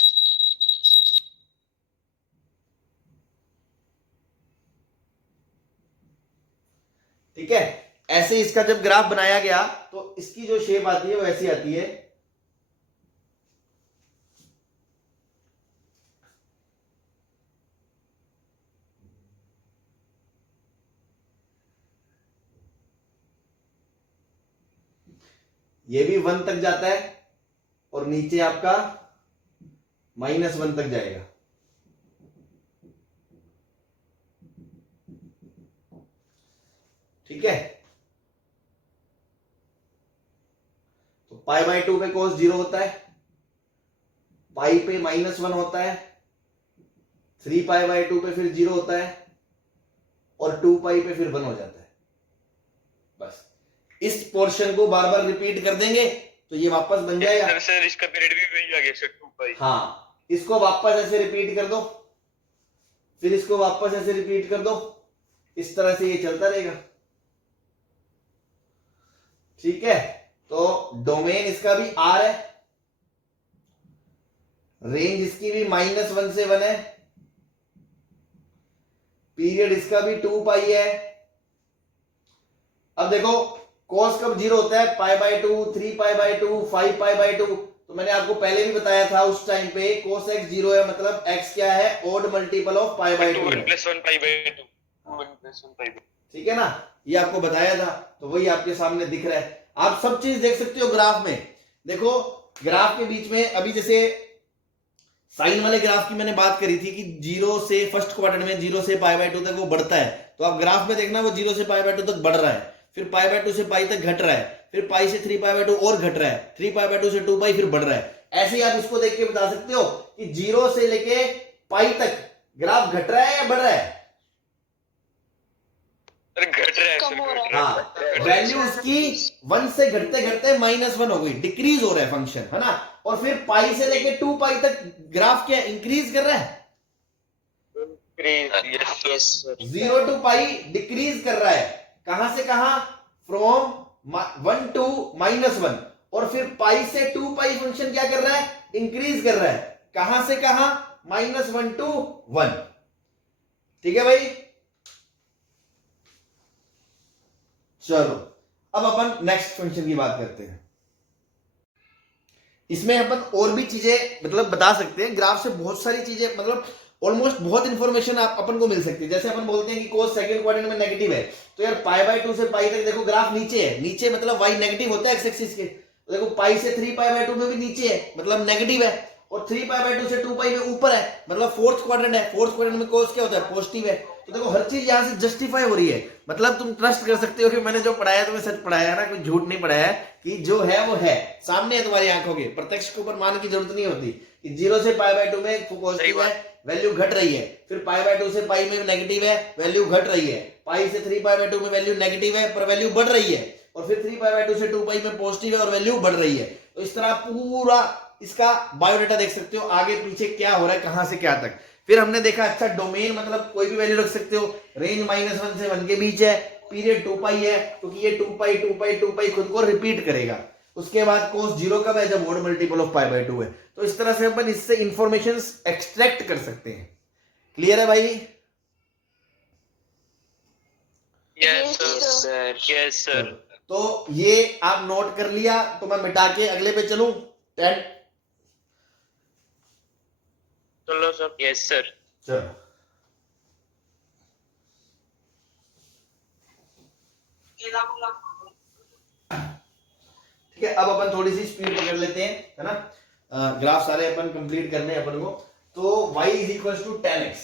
ठीक है, ऐसे इसका जब ग्राफ बनाया गया तो इसकी जो शेप आती है वो ऐसी आती है। ये भी 1 तक जाता है और नीचे आपका -1 तक जाएगा। ठीक है, तो π/2 पे cos 0 होता है, पाई पे -1 होता है, 3π/2 पे फिर 0 होता है और 2π पे फिर 1 हो जाता है। बस इस पोर्शन को बार बार रिपीट कर देंगे तो ये वापस बन जाएगा। सर इसका पीरियड भी वही आ गया सर 2 पाई। हाँ, इसको वापस ऐसे रिपीट कर दो, फिर इसको वापस ऐसे रिपीट कर दो, इस तरह से ये चलता रहेगा। ठीक है, तो डोमेन इसका भी R है, रेंज इसकी भी -1 से 1 है, पीरियड इसका भी 2π है। अब देखो cos कब 0 होता है? π/2, 3π/2, 5π/2। तो मैंने आपको पहले भी बताया था उस टाइम पे cos x 0 है, मतलब x क्या है? ओड मल्टीपल ऑफ π/2 1 है। + 1 π/2 1 + 1 π/2। ठीक है ना, ये आपको बताया था, तो वही आपके सामने दिख रहा है। आप सब चीज देख सकते हो ग्राफ में। देखो ग्राफ के बीच में अभी जैसे साइन वाले ग्राफ की मैंने बात करी थी कि 0 से फर्स्ट क्वाड्रेंट में 0 से π/2 तक वो बढ़ता है, तो आप ग्राफ में देखना वो 0 से π/2 तक बढ़ रहा है, फिर π/2 से π तक घट रहा है, फिर π से 3π/2 और घट रहा है, 3π/2 से 2π फिर बढ़ रहा है। ऐसे ही आप इसको देख के बता सकते हो कि 0 से लेके π तक ग्राफ घट रहा है या बढ़ रहा है? घट रहा है कम हो रहा है। हाँ, वैल्यू उसकी 1 से घटते घटते -1 हो गई, डिक्रीज हो रहा है फंक्शन, है ना। और फिर पाई से लेके 2π तक ग्राफ क्या इंक्रीज कर रहा है? Yes sir. 0 to π डिक्रीज कर रहा है। कहां से कहां? From 1 to -1। और फिर पाई से 2π फंक्शन क्या कर रहा है? इंक्रीज कर रहा है। कहां से कहां? -1 to 1। ठीक है भाई, चलो अब अपन नेक्स्ट फंक्शन की बात करते हैं। इसमें अपन और भी चीजें मतलब बता सकते हैं, ग्राफ से बहुत सारी चीजें मतलब ऑलमोस्ट बहुत इंफॉर्मेशन आप अपन को मिल सकती है। जैसे अपन बोलते हैं कि cos सेकंड क्वाड्रेंट में नेगेटिव है, तो यार π/2 से π तक देखो ग्राफ नीचे है, नीचे मतलब y नेगेटिव होता है एक्स एक्सिस के, तो देखो पाई से 3π/2 में भी नीचे है मतलब नेगेटिव है, और 3π/2 से 2π में ऊपर है मतलब फोर्थ क्वाड्रेंट है, फोर्थ क्वाड्रेंट में cos क्या होता है? पॉजिटिव है। तो देखो हर चीज यहां से जस्टिफाई हो रही है, मतलब तुम ट्रस्ट कर सकते हो कि मैंने जो पढ़ाया तुम्हें सच पढ़ाया है ना, कोई झूठ नहीं पढ़ाया है, कि जो है वो है, सामने है तुम्हारी आंखों के, प्रत्यक्ष के ऊपर मान की जरूरत नहीं होती कि 0 से π/2 में पॉजिटिव है, वैल्यू घट रही है, फिर π/2 से π में नेगेटिव है, वैल्यू घट रही है, पाई से 3π/2 में वैल्यू नेगेटिव है पर वैल्यू बढ़ रही है, और फिर 3π/2 से 2π में पॉजिटिव है और वैल्यू बढ़ रही है। तो इस तरह पूरा इसका बायोडाटा देख सकते हो, आगे पीछे क्या हो रहा है, कहां से क्या तक। फिर हमने देखा अच्छा डोमेन मतलब कोई भी वैल्यू रख सकते हो, रेंज -1 से 1 के बीच है, पीरियड 2π है क्योंकि ये 2π खुद को रिपीट करेगा। उसके बाद cos 0 कब है? जब ओड मल्टीपल ऑफ π/2 है। तो इस तरह से अपन इससे इंफॉर्मेशन एक्सट्रैक्ट कर सकते हैं। क्लियर है भाई? Yes sir. Yes sir. तो ये आप नोट कर लिया, तो मैं मिटा के अगले पे चलूं। 10 चलो सर। Yes sir. चलो ठीक है, अब अपन थोड़ी सी स्पीड पकड़ लेते हैं, है ना। ग्राफ सारे अपन कंप्लीट करने हैं अपन को। तो y is equal to 10x।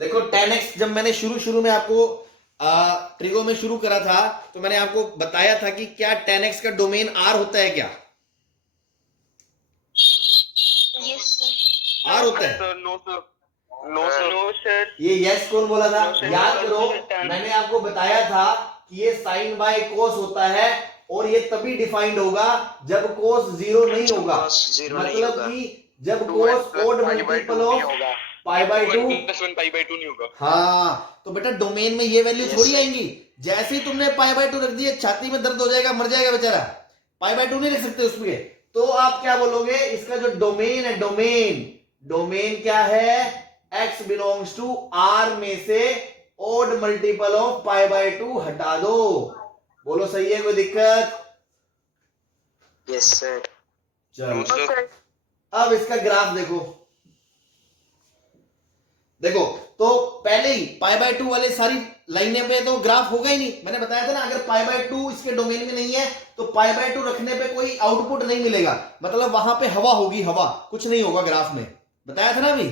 देखो 10x जब मैंने शुरू में आपको ट्रिगो में शुरू करा था तो मैंने आपको बताया था कि क्या 10x का डोमेन R होता है क्या? Yes sir. R होता है? No sir. ये यस कौन बोला था? No, sir. याद करो, मैंने आपको बताया था कि ये साइन बाय कोस होता है और ये तभी डिफाइंड होगा जब कोस 0 नहीं होगा। मतलब कि जब cos odd multiple of pi by 2 नहीं होगा। हाँ, तो बेटा डोमेन में ये वैल्यू थोड़ी आएंगी। जैसे ही तुमने पाई बाय 2 रख दिया, छाती में दर्द हो जाएगा, मर जाएगा बेचारा। पाई बाय 2 नहीं रख सकते उसमें। तो आप क्या बोलोगे? इसका जो डोमेन है, डोमेन क्या है? x बिलोंग्स टू r में से odd multiple of pi by 2 हटा दो। बोलो सही है? कोई दिक्कत? Yes sir. चलो अब इसका ग्राफ देखो तो पहले ही पाई बाय 2 वाले सारी लाइनें पे तो ग्राफ होगा ही नहीं। मैंने बताया था ना, अगर पाई बाय 2 इसके डोमेन में नहीं है तो पाई बाय 2 रखने पे कोई आउटपुट नहीं मिलेगा, मतलब वहां पे हवा होगी, हवा, कुछ नहीं होगा ग्राफ में। बताया था ना अभी।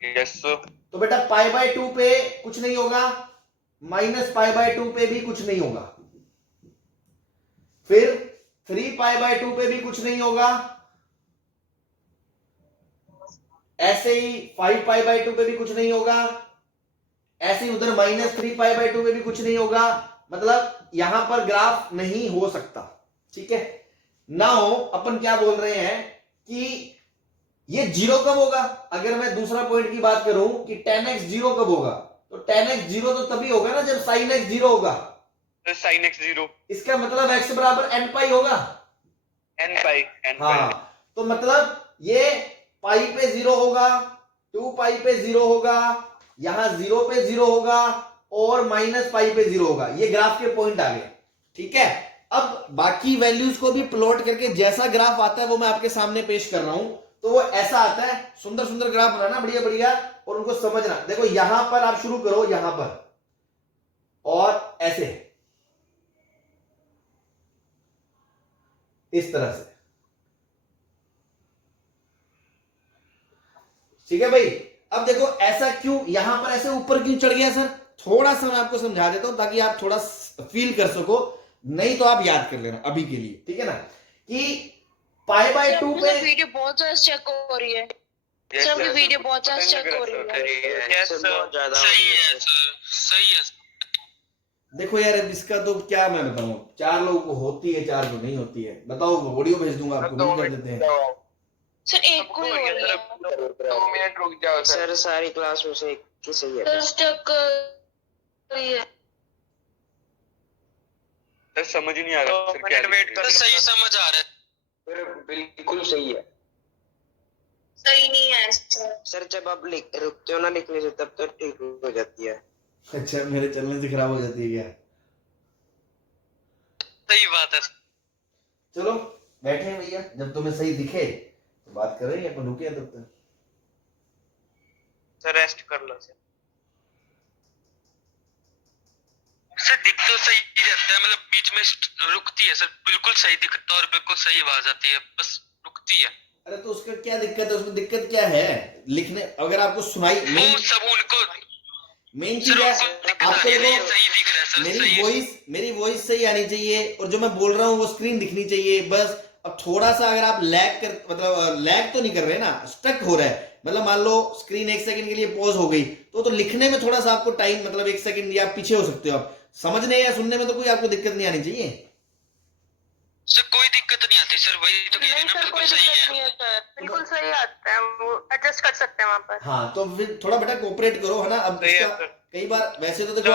Yes sir. तो बेटा पाई बाय 2 पे कुछ नहीं होगा, माइनस पाई बाय 2 पे भी कुछ नहीं होगा, फिर 3 पाई बाय 2 पे भी कुछ नहीं होगा, ऐसे ही 5 पाई बाय 2 पे भी कुछ नहीं होगा, ऐसे ही उधर -3 पाई बाय 2 पे भी कुछ नहीं होगा। मतलब यहां पर ग्राफ नहीं हो सकता। ठीक है, नाउ अपन क्या बोल रहे हैं कि ये 0 कब होगा? अगर मैं दूसरा पॉइंट की बात करूं कि 10x 0 कब होगा, तो 10x 0 तो तभी होगा ना जब sin x 0 होगा। sin x 0। इसका मतलब x बराबर n पाई होगा। n पाई। हाँ, तो मतलब ये पाई पे 0 होगा, 2 पाई पे 0 होगा, यहां 0 पे 0 होगा और माइनस पाई पे 0 होगा। ये ग्राफ के पॉइंट आ गए। ठीक है, अब बाकी वैल्यूज को भी प्लॉट करके जैसा ग्राफ आता है वो मैं आपके सामने पेश कर रहा हूं। तो वो ऐसा आता है, सुंदर सुंदर ग्राफ बनाना, बढ़िया बढ़िया, और उनको समझना। देखो यहां पर आप शुरू करो, यहां पर, और ऐसे इस तरह से। ठीक है भाई, अब देखो ऐसा क्यों, यहां पर ऐसे ऊपर क्यों चढ़ गया सर? थोड़ा सा मैं आपको समझा देता हूं ताकि आप थोड़ा फील कर सको, नहीं तो आप याद कर लेना अभी के लिए। ठीक है ना, कि पाई बाय 2 पे वीडियो बहुत ज्यादा चेक हो रही है। सबकी वीडियो बहुत ज्यादा चेक हो रही है। Yes sir. बहुत ज्यादा सही है सर, सही है। देखो यार, अब इसका तो क्या मैं बताऊं, 4 लोगों को होती है, 4 को नहीं होती है। बताओ, ऑडियो भेज दूंगा आपको, नहीं कर देते हैं। सर एक को ही हो रही है 2 मिनट रुक जाओ सर। सारी क्लास में से एक ही सही है। सर, स्टक कर रही है। सर समझ ही नहीं आ रहा सर, क्या वेट कर, सही समझ आ रहा है। बिल्कुल सही है। सही नहीं है सर। सर जब आप रुकते हो ना लिखने से तब तो ठीक हो जाती है। अच्छा, मेरे चलने से खराब हो जाती है क्या? सही बात है। चलो बैठे हैं भैया, जब तुम्हें सही दिखे तो बात करेंगे, अपन रुके हैं तब तक। सर रेस्ट कर लो सर। सर दिख तो सही रहता है, मतलब बीच में रुकती है सर, बिल्कुल सही दिखता है और बिल्कुल सही आवाज आती है, बस रुकती है। अरे तो उसका क्या दिक्कत है? उसमें दिक्कत क्या है लिखने? अगर आपको सुनाई, वो सब उनको मेन चीज है आपको सही देखो, दिख रहा है सर, मेरी वॉइस सही आनी चाहिए और जो मैं बोल रहा हूँ वो स्क्रीन दिखनी चाहिए, बस। अब थोड़ा सा अगर आप लैग कर, मतलब लैग तो नहीं कर रहे ना, स्टक हो रहा है, मतलब मान लो स्क्रीन 1 सेकंड के लिए पॉज हो गई तो लिखने में थोड़ा सा आपको टाइम, मतलब 1 सेकंड या पीछे हो सकते हो आप। समझने या सुनने में तो कोई आपको दिक्कत नहीं आनी चाहिए सर। कोई दिक्कत नहीं आती सर, वही तो कह रहे हैं ना, बिल्कुल सही है। बिल्कुल सही आता है, वो एडजस्ट कर सकते हैं वहां पर। हाँ, तो फिर थोड़ा बेटा कोऑपरेट करो, है ना। अब इसका कई बार वैसे तो देखो,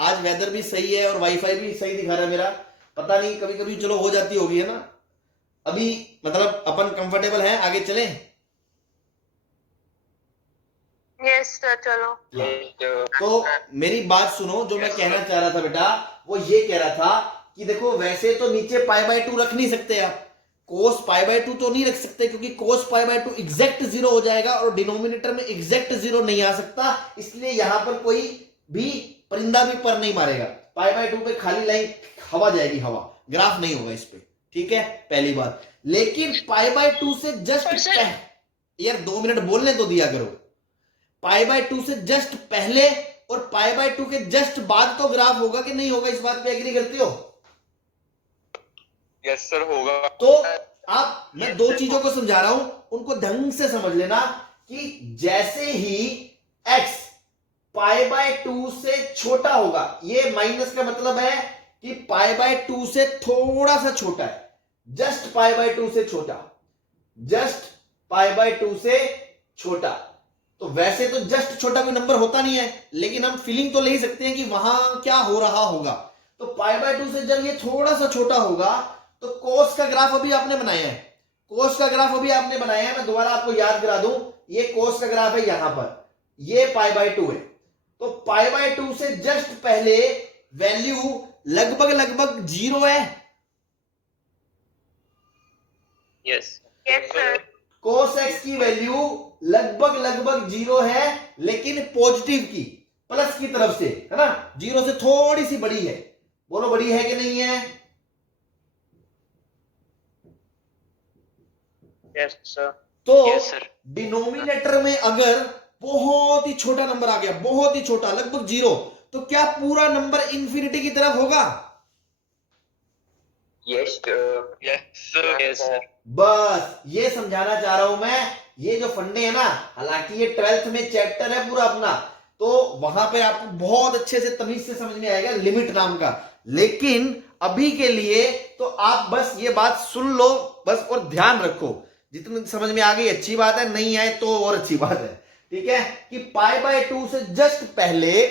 आज वेदर भी सही है और वाईफाई भी सही दिखा रहा है मेरा, पता नहीं कभी कभी चलो हो जाती होगी, है ना। अभी मतलब अपन कंफर्टेबल है, आगे चलें? यस सर, चलो। तो मेरी बात सुनो, जो मैं कहना चाह रहा था बेटा, वो ये कह रहा था कि देखो वैसे तो नीचे पाई बाय 2 रख नहीं सकते आप, कोस पाई बाय 2 तो नहीं रख सकते, क्योंकि कोस पाई बाय 2 एग्जैक्ट 0 हो जाएगा और डिनोमिनेटर में एग्जैक्ट 0 नहीं आ सकता, इसलिए यहां पर कोई भी परिंदा भी पर नहीं मारेगा। पाई बाय 2 पे खाली लाइन हवा जाएगी, हवा, ग्राफ नहीं होगा इस पे, ठीक है, पहली बात। लेकिन पाई बाय 2 से जस्ट यार 2 मिनट बोलने तो दिया करो। पाई बाय 2 से जस्ट पहले और पाई बाय 2 के जस्ट बाद तो ग्राफ होगा कि नहीं होगा, इस बात पे एग्री करते हो? यस सर होगा। तो आप, मैं दो चीजों को समझा रहा हूं, उनको ढंग से समझ लेना कि जैसे ही x पाई बाय 2 से छोटा होगा, ये माइनस का मतलब है कि पाई बाय 2 से थोड़ा सा छोटा है, जस्ट पाई बाय 2 से छोटा, जस्ट पाई बाय 2 से छोटा। तो वैसे तो जस्ट छोटा कोई नंबर होता नहीं है, लेकिन हम फीलिंग तो ले ही सकते हैं कि वहां क्या हो रहा होगा। तो पाई बाय 2 से जब ये थोड़ा सा छोटा होगा तो कोस का ग्राफ अभी आपने बनाया है, कोस का ग्राफ अभी आपने बनाया है, मैं दोबारा आपको याद करा दूं, ये कोस का ग्राफ है, यहां पर ये पाई बाय 2 है। तो पाई बाय 2 से जस्ट पहले वैल्यू लगभग 0 है। Yes yes sir. Cos x की वैल्यू लगभग 0 है, लेकिन पॉजिटिव की, प्लस की तरफ से, है ना, 0 से थोड़ी सी बड़ी है। बोलो बड़ी है कि नहीं है? Yes sir. तो यस सर। डिनोमिनेटर में अगर बहुत ही छोटा नंबर आ गया, बहुत ही छोटा, लगभग 0, तो क्या पूरा नंबर इंफिनिटी की तरफ होगा? Yes sir. Yes sir. बस ये समझाना चाह रहा हूं मैं। ये जो फंडे है ना, हालांकि ये 12th में चैप्टर है पूरा अपना, तो वहां पे आपको बहुत अच्छे से तमीज से समझ में आएगा लिमिट नाम का। लेकिन अभी के लिए तो आप बस ये बात सुन लो बस, और ध्यान रखो, जितनी समझ में आ गई अच्छी बात है, नहीं आए तो और अच्छी बात है, ठीक है, कि पाई बाय 2 से जस्ट पहले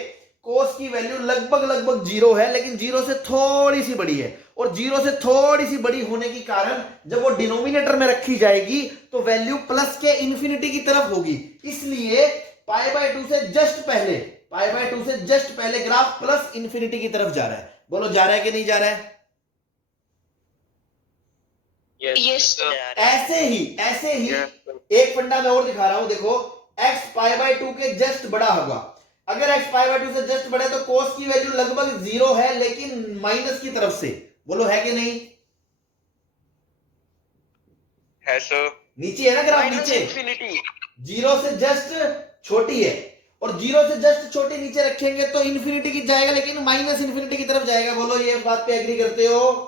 कोस की वैल्यू लगभग 0 है, लेकिन 0 से थोड़ी सी बड़ी है, और 0 से थोड़ी सी बड़ी होने के कारण जब वो डिनोमिनेटर में रखी जाएगी तो वैल्यू प्लस के इंफिनिटी की तरफ होगी। इसलिए पाई बाय 2 से जस्ट पहले, पाई बाय 2 से जस्ट पहले ग्राफ प्लस इंफिनिटी की तरफ जा रहा है। बोलो जा रहा है कि नहीं जा रहा है? Yes sir. ऐसे ही एक फंडा मैं और दिखा रहा हूं, देखो, x पाई बाय 2 के जस्ट बड़ा होगा। अगर x पाई बाय 2 से जस्ट बड़ा है तो cos की वैल्यू लगभग 0 है, लेकिन माइनस की तरफ से। बोलो है कि नहीं? है सर। नीचे है ना ग्राफ, नीचे इंफिनिटी। 0 से जस्ट छोटी है, और 0 से जस्ट छोटी नीचे रखेंगे तो इंफिनिटी की जाएगा, लेकिन माइनस इंफिनिटी की तरफ जाएगा। बोलो ये बात पे एग्री करते हो?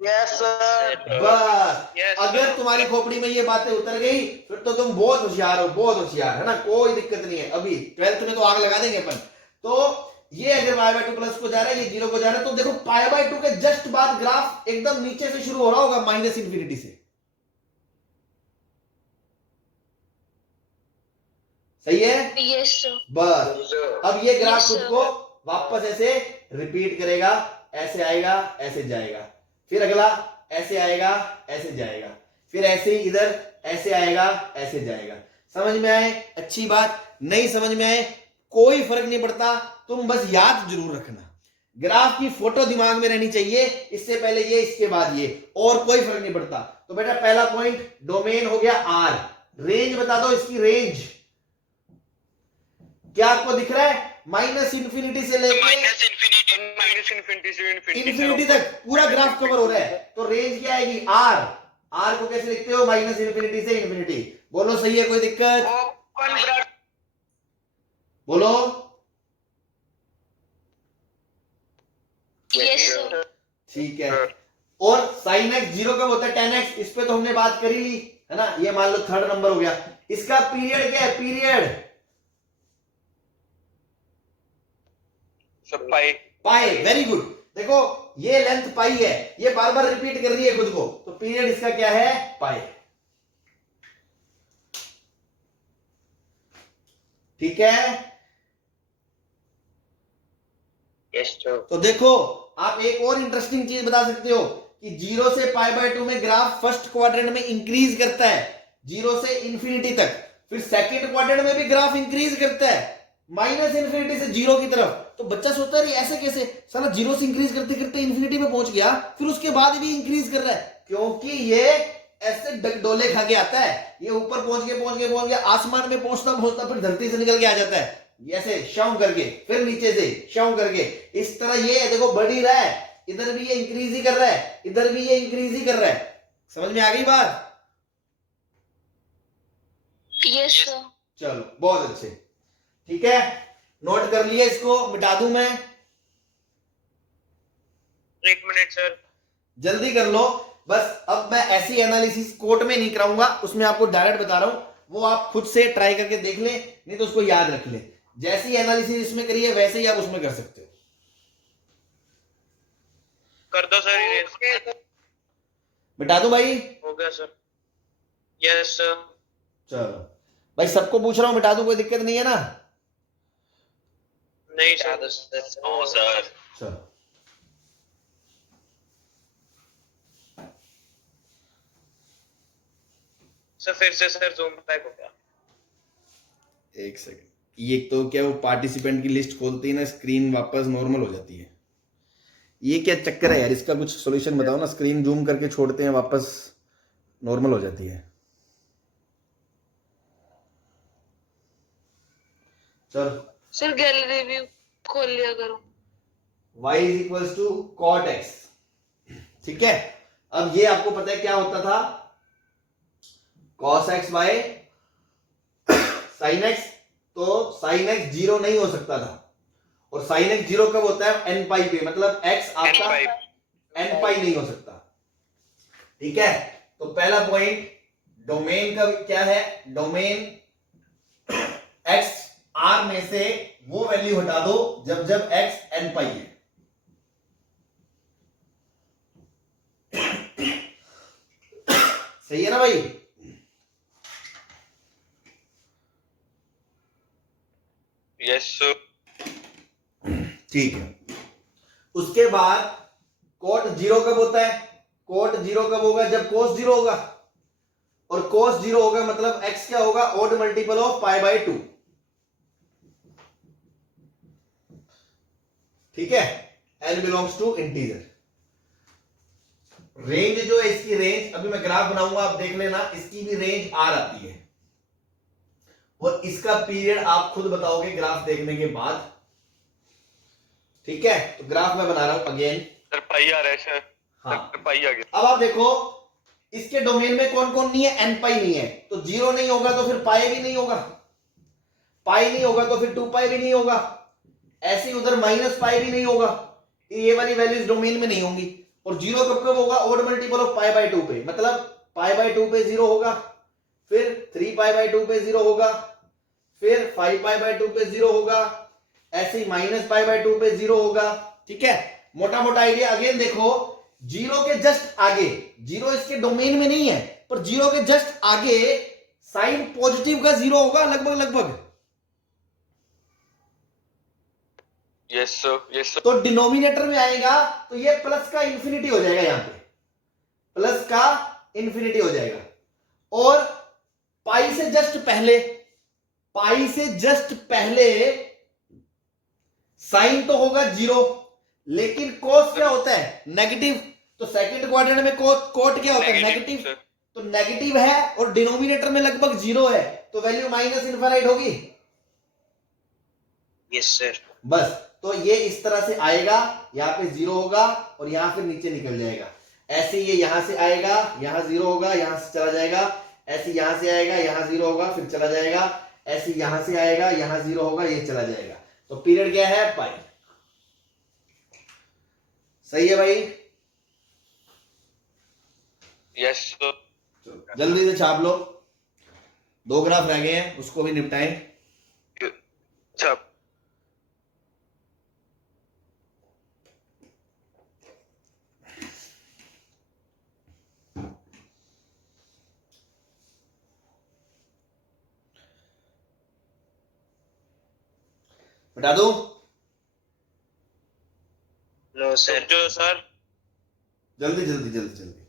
Yes sir. बस Yes, अगर sir. तुम्हारी खोपड़ी में ये बातें उतर गई फिर तो तुम बहुत होशियार हो, बहुत होशियार, है ना, कोई दिक्कत नहीं है। अभी 12th में तो आग लगा देंगे अपन। तो ये अगर पाई बाय 2 प्लस को जा रहा है, ये 0 को जा रहा है, तो देखो पाई बाय 2 के जस्ट बाद ग्राफ एकदम नीचे से शुरू हो रहा होगा, माइनस इंफिनिटी से। सही है? Yes sir. बस अब ये ग्राफ Yes, खुद sir. को वापस ऐसे रिपीट करेगा, ऐसे आएगा, ऐसे जाएगा, फिर अगला ऐसे आएगा, ऐसे जाएगा, फिर ऐसे ही इधर ऐसे आएगा, ऐसे जाएगा। समझ में आए? अच्छी बात। नहीं समझ में आए कोई फर्क नहीं पड़ता, तुम बस याद जरूर रखना, ग्राफ की फोटो दिमाग में रहनी चाहिए, इससे पहले ये, इसके बाद ये, और कोई फर्क नहीं पड़ता। तो बेटा पहला पॉइंट डोमेन हो गया R। रेंज बता दो, इसकी रेंज क्या आपको दिख रहा है? माइनस इंफिनिटी से लेकर माइनस इन्फिनिटी से इंफिनिटी तक पूरा ग्राफ कवर हो रहा है, तो रेंज क्या आएगी? R। R को कैसे लिखते हो? माइनस इंफिनिटी से इंफिनिटी। बोलो सही है, कोई दिक्कत? Open bracket. बोलो। Yes sir. ठीक है। और साइन एक्स 0 कब होता है? tan x। इस पे तो हमने बात करी ली, है ना, ये मान लो थर्ड नंबर हो गया। इसका पीरियड क्या है? Period pi. Very good. देखो ये लेंथ पाई है, ये बार बार रिपीट कर रही है खुद को, तो पीरियड इसका क्या है? पाई। ठीक है। Yes sir. तो देखो आप एक और इंटरेस्टिंग चीज बता सकते हो कि 0 से पाई बाय 2 में ग्राफ फर्स्ट क्वाड्रेंट में इंक्रीज करता है 0 से इंफिनिटी तक, फिर सेकंड क्वाड्रेंट में भी ग्राफ इंक्रीज करता है माइनस इंफिनिटी से 0 की तरफ। तो बच्चा सोचता है ऐसे कैसे, साला 0 से इंक्रीज करते करते इंफिनिटी पे पहुंच गया, फिर उसके बाद भी इंक्रीज कर रहा है, क्योंकि ये ऐसे डोले खा के आता है, ये ऊपर पहुंच के आसमान में पहुंचता फिर धरती से निकल के आ जाता है। ऐसे शाउं करके, फिर नीचे से शाउं करके, इस तरह ये देखो बढ़ ही रहा है, इधर भी ये इंक्रीज ही कर रहा है, इधर भी ये इंक्रीज ही कर रहा है। समझ में आ गई बात? Yes sir. चलो बहुत अच्छे, ठीक है, नोट कर लिया, इसको मिटा दूं मैं? 1 मिनट सर। जल्दी कर लो बस। अब मैं ऐसी एनालिसिस कोर्ट में नहीं कराऊंगा, उसमें आपको डायरेक्ट बता रहा हूं, वो आप खुद से ट्राई करके देख ले, नहीं तो उसको याद रख ले। जैसी एनालिसिस इसमें करी है वैसे ही आप उसमें कर सकते हो। कर दो सर इरेज। मिटा दूं भाई? हो गया सर। Yes sir. चलो भाई, सबको पूछ रहा हूं, मिटा दूं, कोई दिक्कत नहीं है ना? नहीं सर। No sir. चलो सर फिर से सर जूम बैक हो गया। एक सेकंड, ये तो क्या वो पार्टिसिपेंट की लिस्ट खोलते ही ना स्क्रीन वापस नॉर्मल हो जाती है, ये क्या चक्कर है यार? इसका कुछ सॉल्यूशन बताओ ना। स्क्रीन जूम करके छोड़ते हैं, वापस नॉर्मल हो जाती है। चल सर गैलरी व्यू खोल लिया करो। y is equal to cot X, ठीक है। अब ये आपको पता है क्या होता था, cos x by sin x, तो sin x 0 नहीं हो सकता था, और sin x 0 कब होता है? n पाई पे, मतलब x आपका n पाई नहीं हो सकता, ठीक है। तो पहला पॉइंट, डोमेन का क्या है? डोमेन x r में से वो वैल्यू हटा दो जब जब x n पाई है। सही है ना भाई? Yes sir. ठीक है। उसके बाद कोट 0 कब होता है? कोट 0 कब होगा? जब कोस 0 होगा, और कोस 0 होगा मतलब x क्या होगा? Odd multiple of pi by 2, ठीक है। n belongs to integer. Range जो है इसकी, रेंज अभी मैं ग्राफ बनाऊंगा, आप देख लेना, इसकी भी रेंज r आती है, और इसका पीरियड आप खुद बताओगे ग्राफ देखने के बाद, ठीक है। तो ग्राफ मैं बना रहा हूं अगेन। सर पाई आ रहा है सर। हाँ, सर पाई आ गया। अब आप देखो इसके डोमेन में कौन कौन नहीं है? n पाई नहीं है, तो 0 नहीं होगा तो फिर पाई भी नहीं होगा, पाई नहीं होगा तो फिर 2 पाई भी नहीं होगा, ऐसे ही उधर माइनस पाई भी नहीं होगा, ये वाली वैल्यूज डोमेन में नहीं होंगी। और 0 कब कब होगा? Odd multiple of pi by 2 पे, मतलब पाई बाय 2 पे 0 होगा, फिर 3 पाई बाय 2 पे 0 होगा, फिर 5 पाई बाय 2 पे 0 होगा, ऐसे ही माइनस पाई बाय 2 पे 0 होगा, ठीक है। मोटा मोटा आइडिया। अगेन देखो, 0 के जस्ट आगे, 0 इसके डोमेन में नहीं है, पर 0 के जस्ट आगे साइन पॉजिटिव का 0 होगा लगभग लगभग। Yes sir. Yes sir. तो डिनोमिनेटर में आएगा तो ये प्लस का इंफिनिटी हो जाएगा, यहां पे प्लस का इंफिनिटी हो जाएगा। और पाई से जस्ट पहले, पाई से जस्ट पहले साइन तो होगा 0, लेकिन कोस क्या होता है? नेगेटिव। तो सेकंड क्वाड्रेंट में कोट क्या होता है? नेगेटिव। तो नेगेटिव है और डिनोमिनेटर में लगभग 0 है, तो वैल्यू माइनस इनफाइनाइट होगी। Yes sir. बस, तो ये इस तरह से आएगा, यहां पे 0 होगा और यहां फिर नीचे निकल जाएगा। ऐसे ये यहां से आएगा, यहां 0 होगा, यहां से चला जाएगा, ऐसे यहां से आएगा, यहां 0 होगा, फिर चला जाएगा, ऐसे यहां से आएगा, यहां 0 होगा, ये चला जाएगा। तो पीरियड क्या है? पाई। सही है भाई? Yes sir. जल्दी से छाप लो, 2 ग्राफ रह गए हैं, उसको भी निपटाएं। अच्छा। बता दो नो सर। जो सर। जल्दी जल्दी जल्दी जल्दी।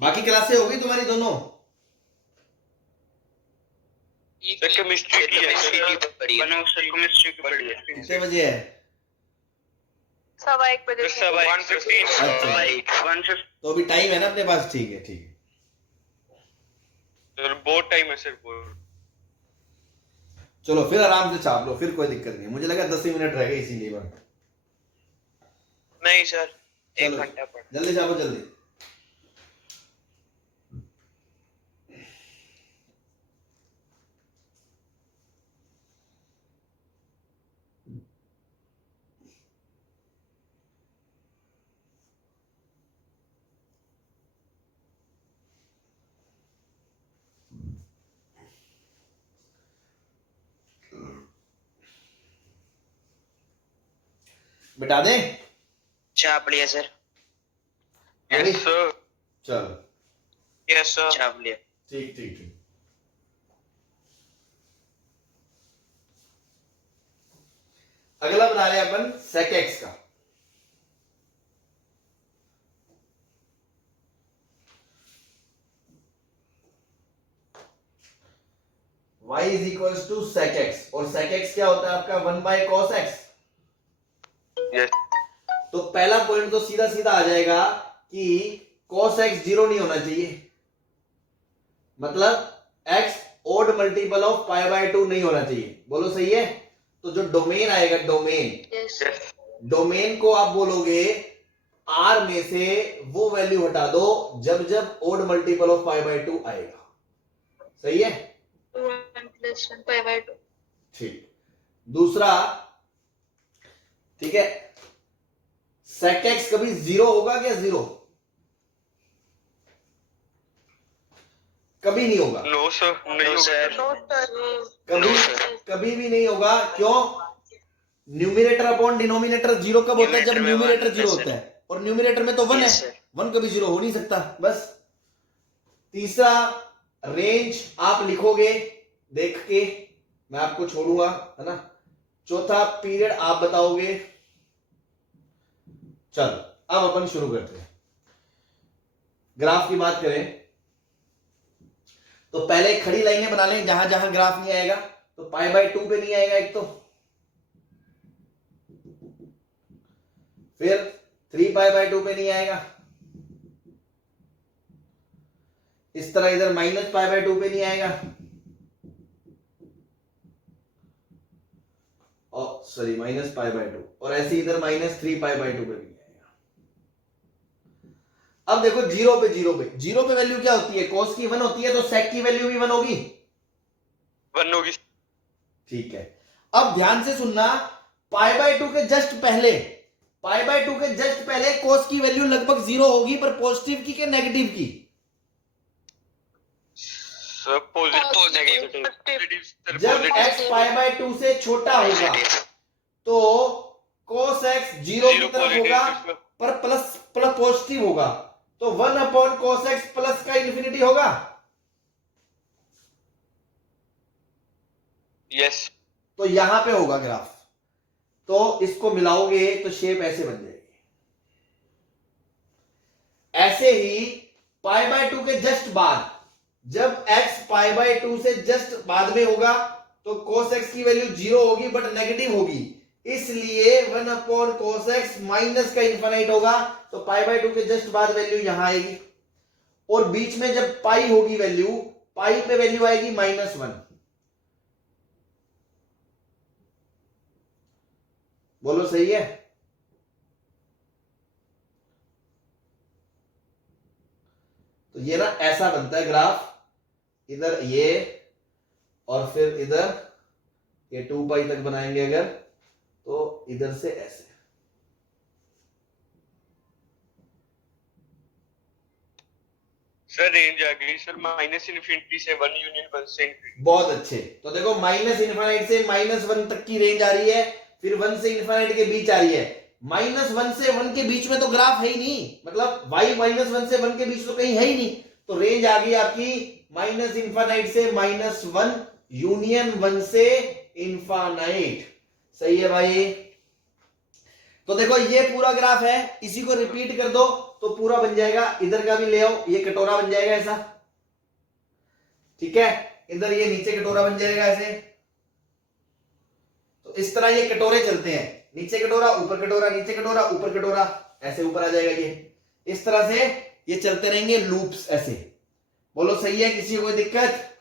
बाकी क्लासें हो गई तुम्हारी दोनों? सर केमिस्ट्री की है सर। बनो सर केमिस्ट्री की पढ़ी है। कितने बजे है? 1:15 बजे से। 1:15। अच्छा, 150। तो अभी टाइम है ना अपने पास? ठीक है ठीक है। सर बहुत टाइम है सर, बहुत। चलो फिर आराम से छाप लो, फिर कोई दिक्कत नहीं। मुझे लगा 10 ही मिनट रह गए इसीलिए मैं। नहीं सर, 1 चलो घंटा पढ़। जल्दी छापो जल्दी। बिठा दे। छाप लिया सर। Yes sir. चलो यस सर। छाप लिया। ठीक ठीक ठीक। अगला बना रहे अपन sec x का। y is equals to sec x, और sec x क्या होता है आपका 1 बाय cos x। यस। तो पहला पॉइंट तो सीधा सीधा आ जाएगा कि cos x 0 नहीं होना चाहिए, मतलब x odd multiple of pi by 2 नहीं होना चाहिए। बोलो सही है। तो जो डोमेन आएगा, डोमेन को आप बोलोगे R में से वो वैल्यू हटा दो जब जब odd multiple of pi by 2 आएगा। सही है। 1 + 1 π/2। ठीक। दूसरा, ठीक है, sec x कभी 0 होगा क्या? 0 कभी नहीं होगा। नो सर, नहीं नो सर। कभी कभी भी नहीं होगा। क्यों? न्यूमिनेटर अपॉन डिनोमिनेटर 0 कब होता है? जब न्यूमिनेटर 0 होता है, और न्यूमिनेटर में तो 1 है। 1 कभी 0 हो नहीं सकता। बस। तीसरा, रेंज आप लिखोगे देख के, मैं आपको छोड़ूंगा, है ना। चौथा, पीरियड आप बताओगे। चलो अब अपन शुरू करते हैं। ग्राफ की बात करें तो पहले खड़ी लाइनें बना लें, जहां जहां ग्राफ नहीं आएगा। तो पाई बाय 2 पे नहीं आएगा एक तो, फिर 3 पाई बाय 2 पे नहीं आएगा, इस तरह इधर माइनस पाई बाय 2 पे नहीं आएगा, और सॉरी माइनस पाई बाय 2, और ऐसे इधर -3 पाई बाय 2 पे भी नहीं आएगा। अब देखो 0 पे वैल्यू क्या होती है? cos की 1 होती है, तो sec की वैल्यू भी 1 होगी। 1 होगी। ठीक है। अब ध्यान से सुनना, पाई बाय 2 के जस्ट पहले, पाई बाय 2 के जस्ट पहले cos की वैल्यू लगभग 0 होगी, पर पॉजिटिव की के नेगेटिव की? Sir positive. जब x पाई बाय 2 से छोटा होगा तो cos x 0 की तरफ होगा, पर प्लस पॉजिटिव होगा, तो 1 अपॉन cos x प्लस का इन्फिनिटी होगा। यस। तो यहां पे होगा ग्राफ, तो इसको मिलाओगे तो शेप ऐसे बन जाएगी। ऐसे ही पाई बाय 2 के जस्ट बाद, जब x पाई बाय 2 से जस्ट बाद में होगा तो cos x की वैल्यू 0 होगी बट नेगेटिव होगी, इसलिए 1 अपॉन cos x माइनस का इनफाइनाइट होगा। तो पाई बाय 2 के जस्ट बाद वैल्यू यहां आएगी, और बीच में जब पाई होगी वैल्यू, पाई पे वैल्यू आएगी -1। बोलो सही है। तो ये ना ऐसा बनता है ग्राफ, इधर ये और फिर इधर ये 2 पाई तक बनाएंगे अगर, तो इधर से ऐसे। सर रेंज आ गई सर, -∞ से 1 यूनियन 1 से ∞। बहुत अच्छे। तो देखो -∞ से -1 तक की रेंज आ रही है, फिर 1 से ∞ के बीच आ रही है। -1 से 1 के बीच में तो ग्राफ है ही नहीं, मतलब y -1 से 1 के बीच तो कहीं है ही नहीं। तो रेंज आ गई आपकी -∞ से -1 यूनियन 1 से इनफाइनाइट। सही है भाई। तो देखो ये पूरा ग्राफ है, इसी को रिपीट कर दो तो पूरा बन जाएगा। इधर का भी ले आओ, ये कटोरा बन जाएगा ऐसा, ठीक है। इधर ये नीचे कटोरा बन जाएगा ऐसे। तो इस तरह ये कटोरे चलते हैं, नीचे कटोरा ऊपर कटोरा, नीचे कटोरा ऊपर कटोरा, ऐसे ऊपर आ जाएगा ये। इस तरह से ये चलते रहेंगे लूप्स ऐसे। बोलो सही है, किसी को कोई दिक्कत?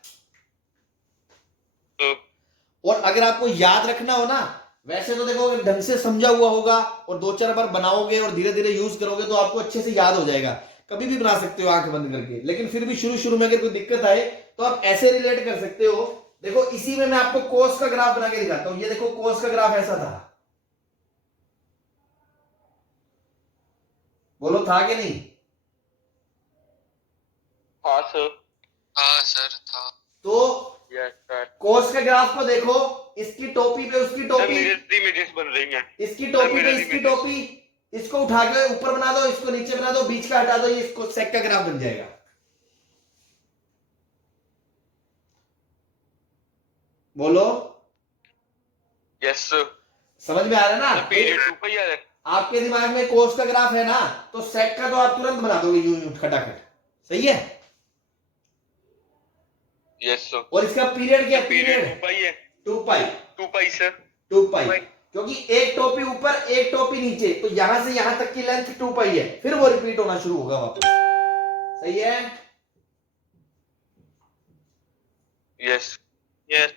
और अगर आपको याद रखना हो ना, वैसे तो देखो अगर ढंग से समझा हुआ होगा और 2-4 बार बनाओगे और धीरे धीरे यूज करोगे तो आपको अच्छे से याद हो जाएगा, कभी भी बना सकते हो आंख बंद करके। लेकिन फिर भी शुरू शुरू में अगर कोई दिक्कत आए तो आप ऐसे रिलेट कर सकते हो। देखो इसी में मैं आपको कोस का ग्राफ बना के दिखाता हूं। ये देखो कोस का ग्राफ ऐसा था, बोलो था कि नहीं? हाँ सर। हाँ सर था। तो यस सर। कोस के ग्राफ को देखो, इसकी टोपी पे उसकी सर टोपी, मेरे इमेजेस बन रही हैं। इसकी टोपी पे मेरे इसकी images। टोपी, इसको उठा के ऊपर बना दो, इसको नीचे बना दो, बीच का हटा दो, ये इसको सेक का ग्राफ बन जाएगा। बोलो यस सर। समझ में आ रहा है ना? पीरियड 2 पे ही आ रहा है। आपके दिमाग में कोस का ग्राफ है ना, तो सेक का तो आप तुरंत बना दोगे यूं यूं खटाखट, सही है? Yes sir. और इसका पीरियड क्या? पीरियड पीरियड 2 पाई है। 2 पाई। 2 पाई सर। 2 पाई, क्योंकि एक टोपी ऊपर एक टोपी नीचे, तो यहां से यहां तक की लेंथ 2 पाई है, फिर वो रिपीट होना शुरू होगा वापस, सही है? यस। यस।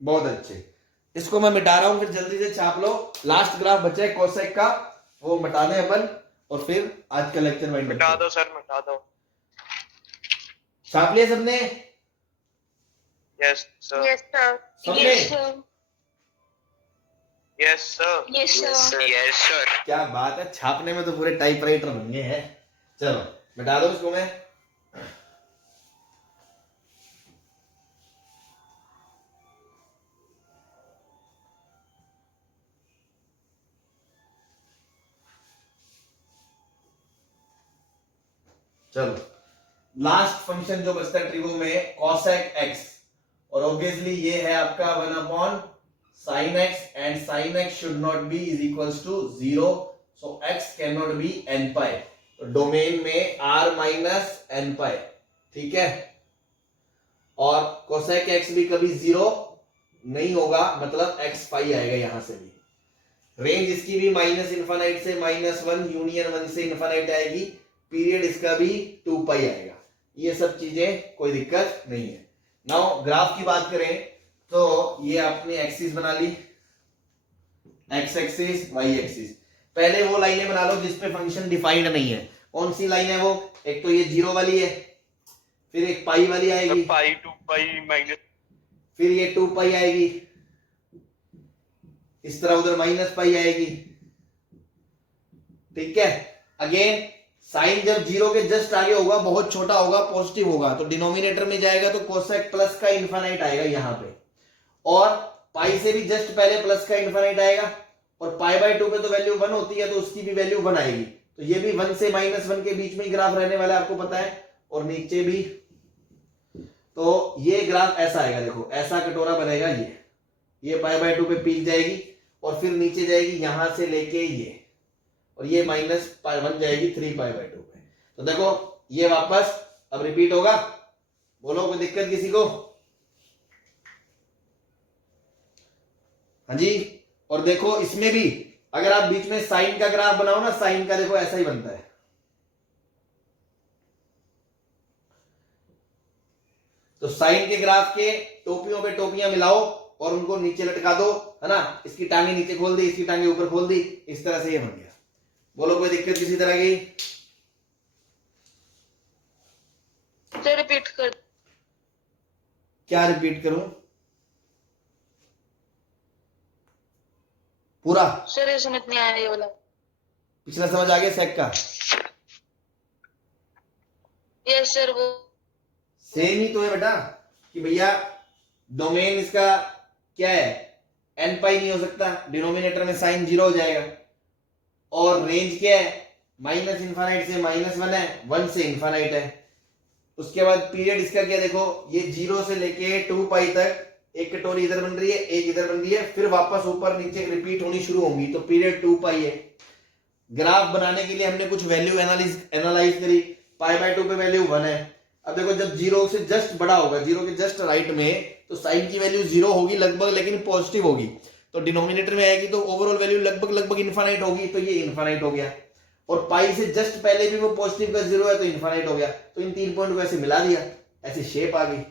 बहुत अच्छे। इसको मैं मिटा रहा हूं, फिर जल्दी से छाप लो। लास्ट ग्राफ बचा है कोसेक का, वो मिटाने अपन, और फिर आज का लेक्चर वाइंड मिटा दो सर, मिटा दो। छाप लिया सबने? Yes sir. Yes sir. सबने? Yes sir. Yes sir. Yes sir. Yes sir. क्या बात है, छापने में तो पूरे टाइपराइटर बन गए हैं। चलो मिटा दो इसको मैं। चलो लास्ट फंक्शन जो बचता है ट्रिगो में, cosec x, और ऑब्वियसली ये है आपका 1 sin x, and sin x should not be is equals to 0, so x can not be n pi, तो डोमेन में r माइनस n पाई, ठीक है? और cosec x भी कभी 0 नहीं होगा, मतलब x पाई आएगा यहां से भी। रेंज इसकी भी -∞ से -1 यूनियन 1 से इनफाइनाइट आएगी। पीरियड इसका भी 2 पाई आएगा। ये सब चीजें कोई दिक्कत नहीं है। नाउ ग्राफ की बात करें तो ये आपने एक्सिस बना ली, एक्स एक्सिस, वाई एक्सिस। पहले वो लाइनें बना लो जिस पे फंक्शन डिफाइंड नहीं है। कौन सी लाइन है वो? एक तो ये 0 वाली है, फिर एक पाई वाली आएगी, पाई 2 पाई माइनस, फिर ये 2 पाई आएगी, इस तरह उधर माइनस पाई आएगी, ठीक है? अगेन साइन जब 0 के जस्ट आगे होगा, बहुत छोटा होगा, पॉजिटिव होगा, तो डिनोमिनेटर में जाएगा तो कोसेक प्लस का इनफाइनाइट आएगा यहां पे, और पाई से भी जस्ट पहले प्लस का इनफाइनाइट आएगा, और पाई बाय 2 पे तो वैल्यू 1 होती है, तो उसकी भी वैल्यू 1 आएगी। तो ये भी 1 से -1 के बीच में ही ग्राफ रहने वाला है, आपको पता है, और नीचे भी। तो ये ग्राफ ऐसा आएगा, देखो ऐसा कटोरा बनेगा, ये पाई बाय 2 पे पीक जाएगी, और फिर नीचे जाएगी यहां से लेके ये, और ये -1 जाएगी 3 पाई बाय 2 पे। तो देखो ये वापस अब रिपीट होगा। बोलो कोई दिक्कत किसी को? हाँ जी। और देखो इसमें भी अगर आप बीच में साइन का ग्राफ बनाओ ना, साइन का देखो ऐसा ही बनता है। तो साइन के ग्राफ के टोपियों पे टोपियां मिलाओ और उनको नीचे लटका दो, है ना? इसकी टांगे नीचे खोल दी, इसकी टांगे ऊपर खोल दी, इस तरह से ये बन गया। बोलो कोई दिक्कत किसी तरह की? सर रिपीट कर। क्या रिपीट करूं? पूरा? सर ये समझ नहीं आया ये वाला। पिछला समझ आ गया सेक का? Yes sir. वो सेम ही तो है बेटा, कि भैया डोमेन इसका क्या है, n पाई नहीं हो सकता, डिनोमिनेटर में साइन 0 हो जाएगा, और रेंज क्या है, -∞ से -1 है, 1 से इनफाइनाइट है। उसके बाद पीरियड इसका क्या, देखो ये 0 से लेके 2 पाई तक एक कटोरी इधर बन रही है, एक इधर बन रही है, फिर वापस ऊपर नीचे रिपीट होनी शुरू होंगी, तो पीरियड 2 पाई है। ग्राफ बनाने के लिए हमने कुछ वैल्यू एनालाइज करी, पाई बाय 2 पे वैल्यू 1 है। अब देखो जब 0 से जस्ट बड़ा होगा, 0 के जस्ट राइट में, तो साइन की वैल्यू 0 होगी लगभग, लेकिन पॉजिटिव होगी, तो डिनोमिनेटर में आएगी तो ओवरऑल वैल्यू लगभग इनफाइनाइट होगी, तो ये इनफाइनाइट हो गया। और पाई से जस्ट पहले भी वो पॉजिटिव का 0 है, तो इनफाइनाइट हो गया। तो इन 3 पॉइंट को ऐसे मिला दिया, ऐसे शेप आ गई,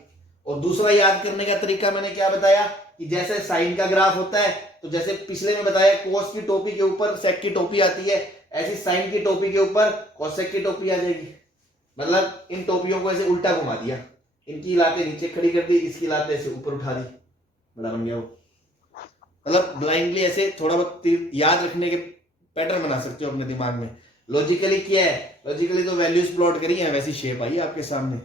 और दूसरा याद करने का तरीका मैंने क्या बताया कि जैसे साइन का ग्राफ होता है तो जैसे पिछले में बताया कोस की टोपी के ऊपर सेक की टोपी आती है, ऐसी साइन की टोपी के ऊपर कोसेक की टोपी आ जाएगी। मतलब इन टोपियों को ऐसे उल्टा घुमा दिया, इनकी लाते नीचे खड़ी कर दी, इसकी लाते ऐसे ऊपर उठा दी, बड़ा बन गया वो। मतलब ब्लाइंडली ऐसे थोड़ा बहुत याद रखने के पैटर्न बना सकते हो अपने दिमाग में। लॉजिकली क्या है, लॉजिकली तो वैल्यूज प्लॉट करी है, वैसी शेप आई आपके सामने।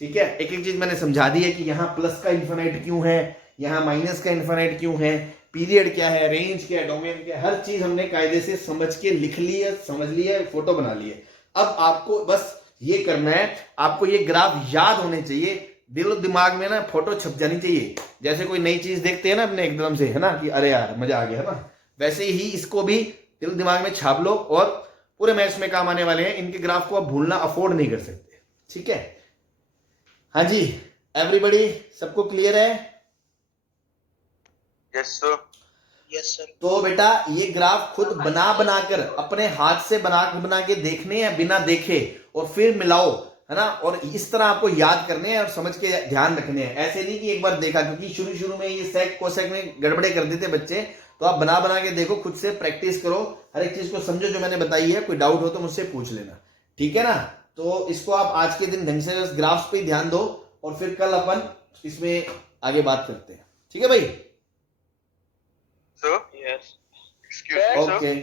ठीक है, एक एक चीज मैंने समझा दी है कि यहाँ प्लस का इन्फिनाइट क्यों है, यहाँ माइनस का इन्फिनाइट क्यों है, पीरियड क्या है, रेंज क्या है, डोमेन क्या है, हर चीज हमने कायदे से समझ के लिख ली है, समझ ली है, फोटो बना ली है। अब आपको बस ये करना है, आपको ये ग्राफ याद होने चाहिए, दिल दिमाग में ना फोटो छप जानी चाहिए। जैसे कोई नई चीज देखते हैं ना अपने एकदम से, है ना, कि अरे यार मजा आ गया, है ना, वैसे ही इसको भी दिल दिमाग में छाप लो और पूरे मैथ्स में काम आने वाले हैं। इनके ग्राफ को आप भूलना अफोर्ड नहीं कर सकते। ठीक है, हाँ जी, एवरीबॉडी, सबको क्लियर है? Yes sir. Yes sir. तो बेटा ये ग्राफ खुद बना बनाकर अपने हाथ से बना के देखने हैं बिना देखे, और फिर मिलाओ, है ना, और इस तरह आपको याद करने हैं और समझ के ध्यान रखने हैं। ऐसे नहीं कि एक बार देखा, क्योंकि शुरू में ये सेक कोसेक में गड़बड़े कर देते बच्चे, तो आप बना के देखो, खुद से प्रैक्टिस करो, हर एक चीज को समझो जो मैंने बताई है। कोई डाउट हो तो मुझसे पूछ लेना, ठीक है ना। तो इसको आप आज के दिन ढंग से बस ग्राफ्स पे ध्यान दो, और फिर कल अपन इसमें आगे बात करते हैं। ठीक है भाई? Sir yes. Excuse me sir. Okay.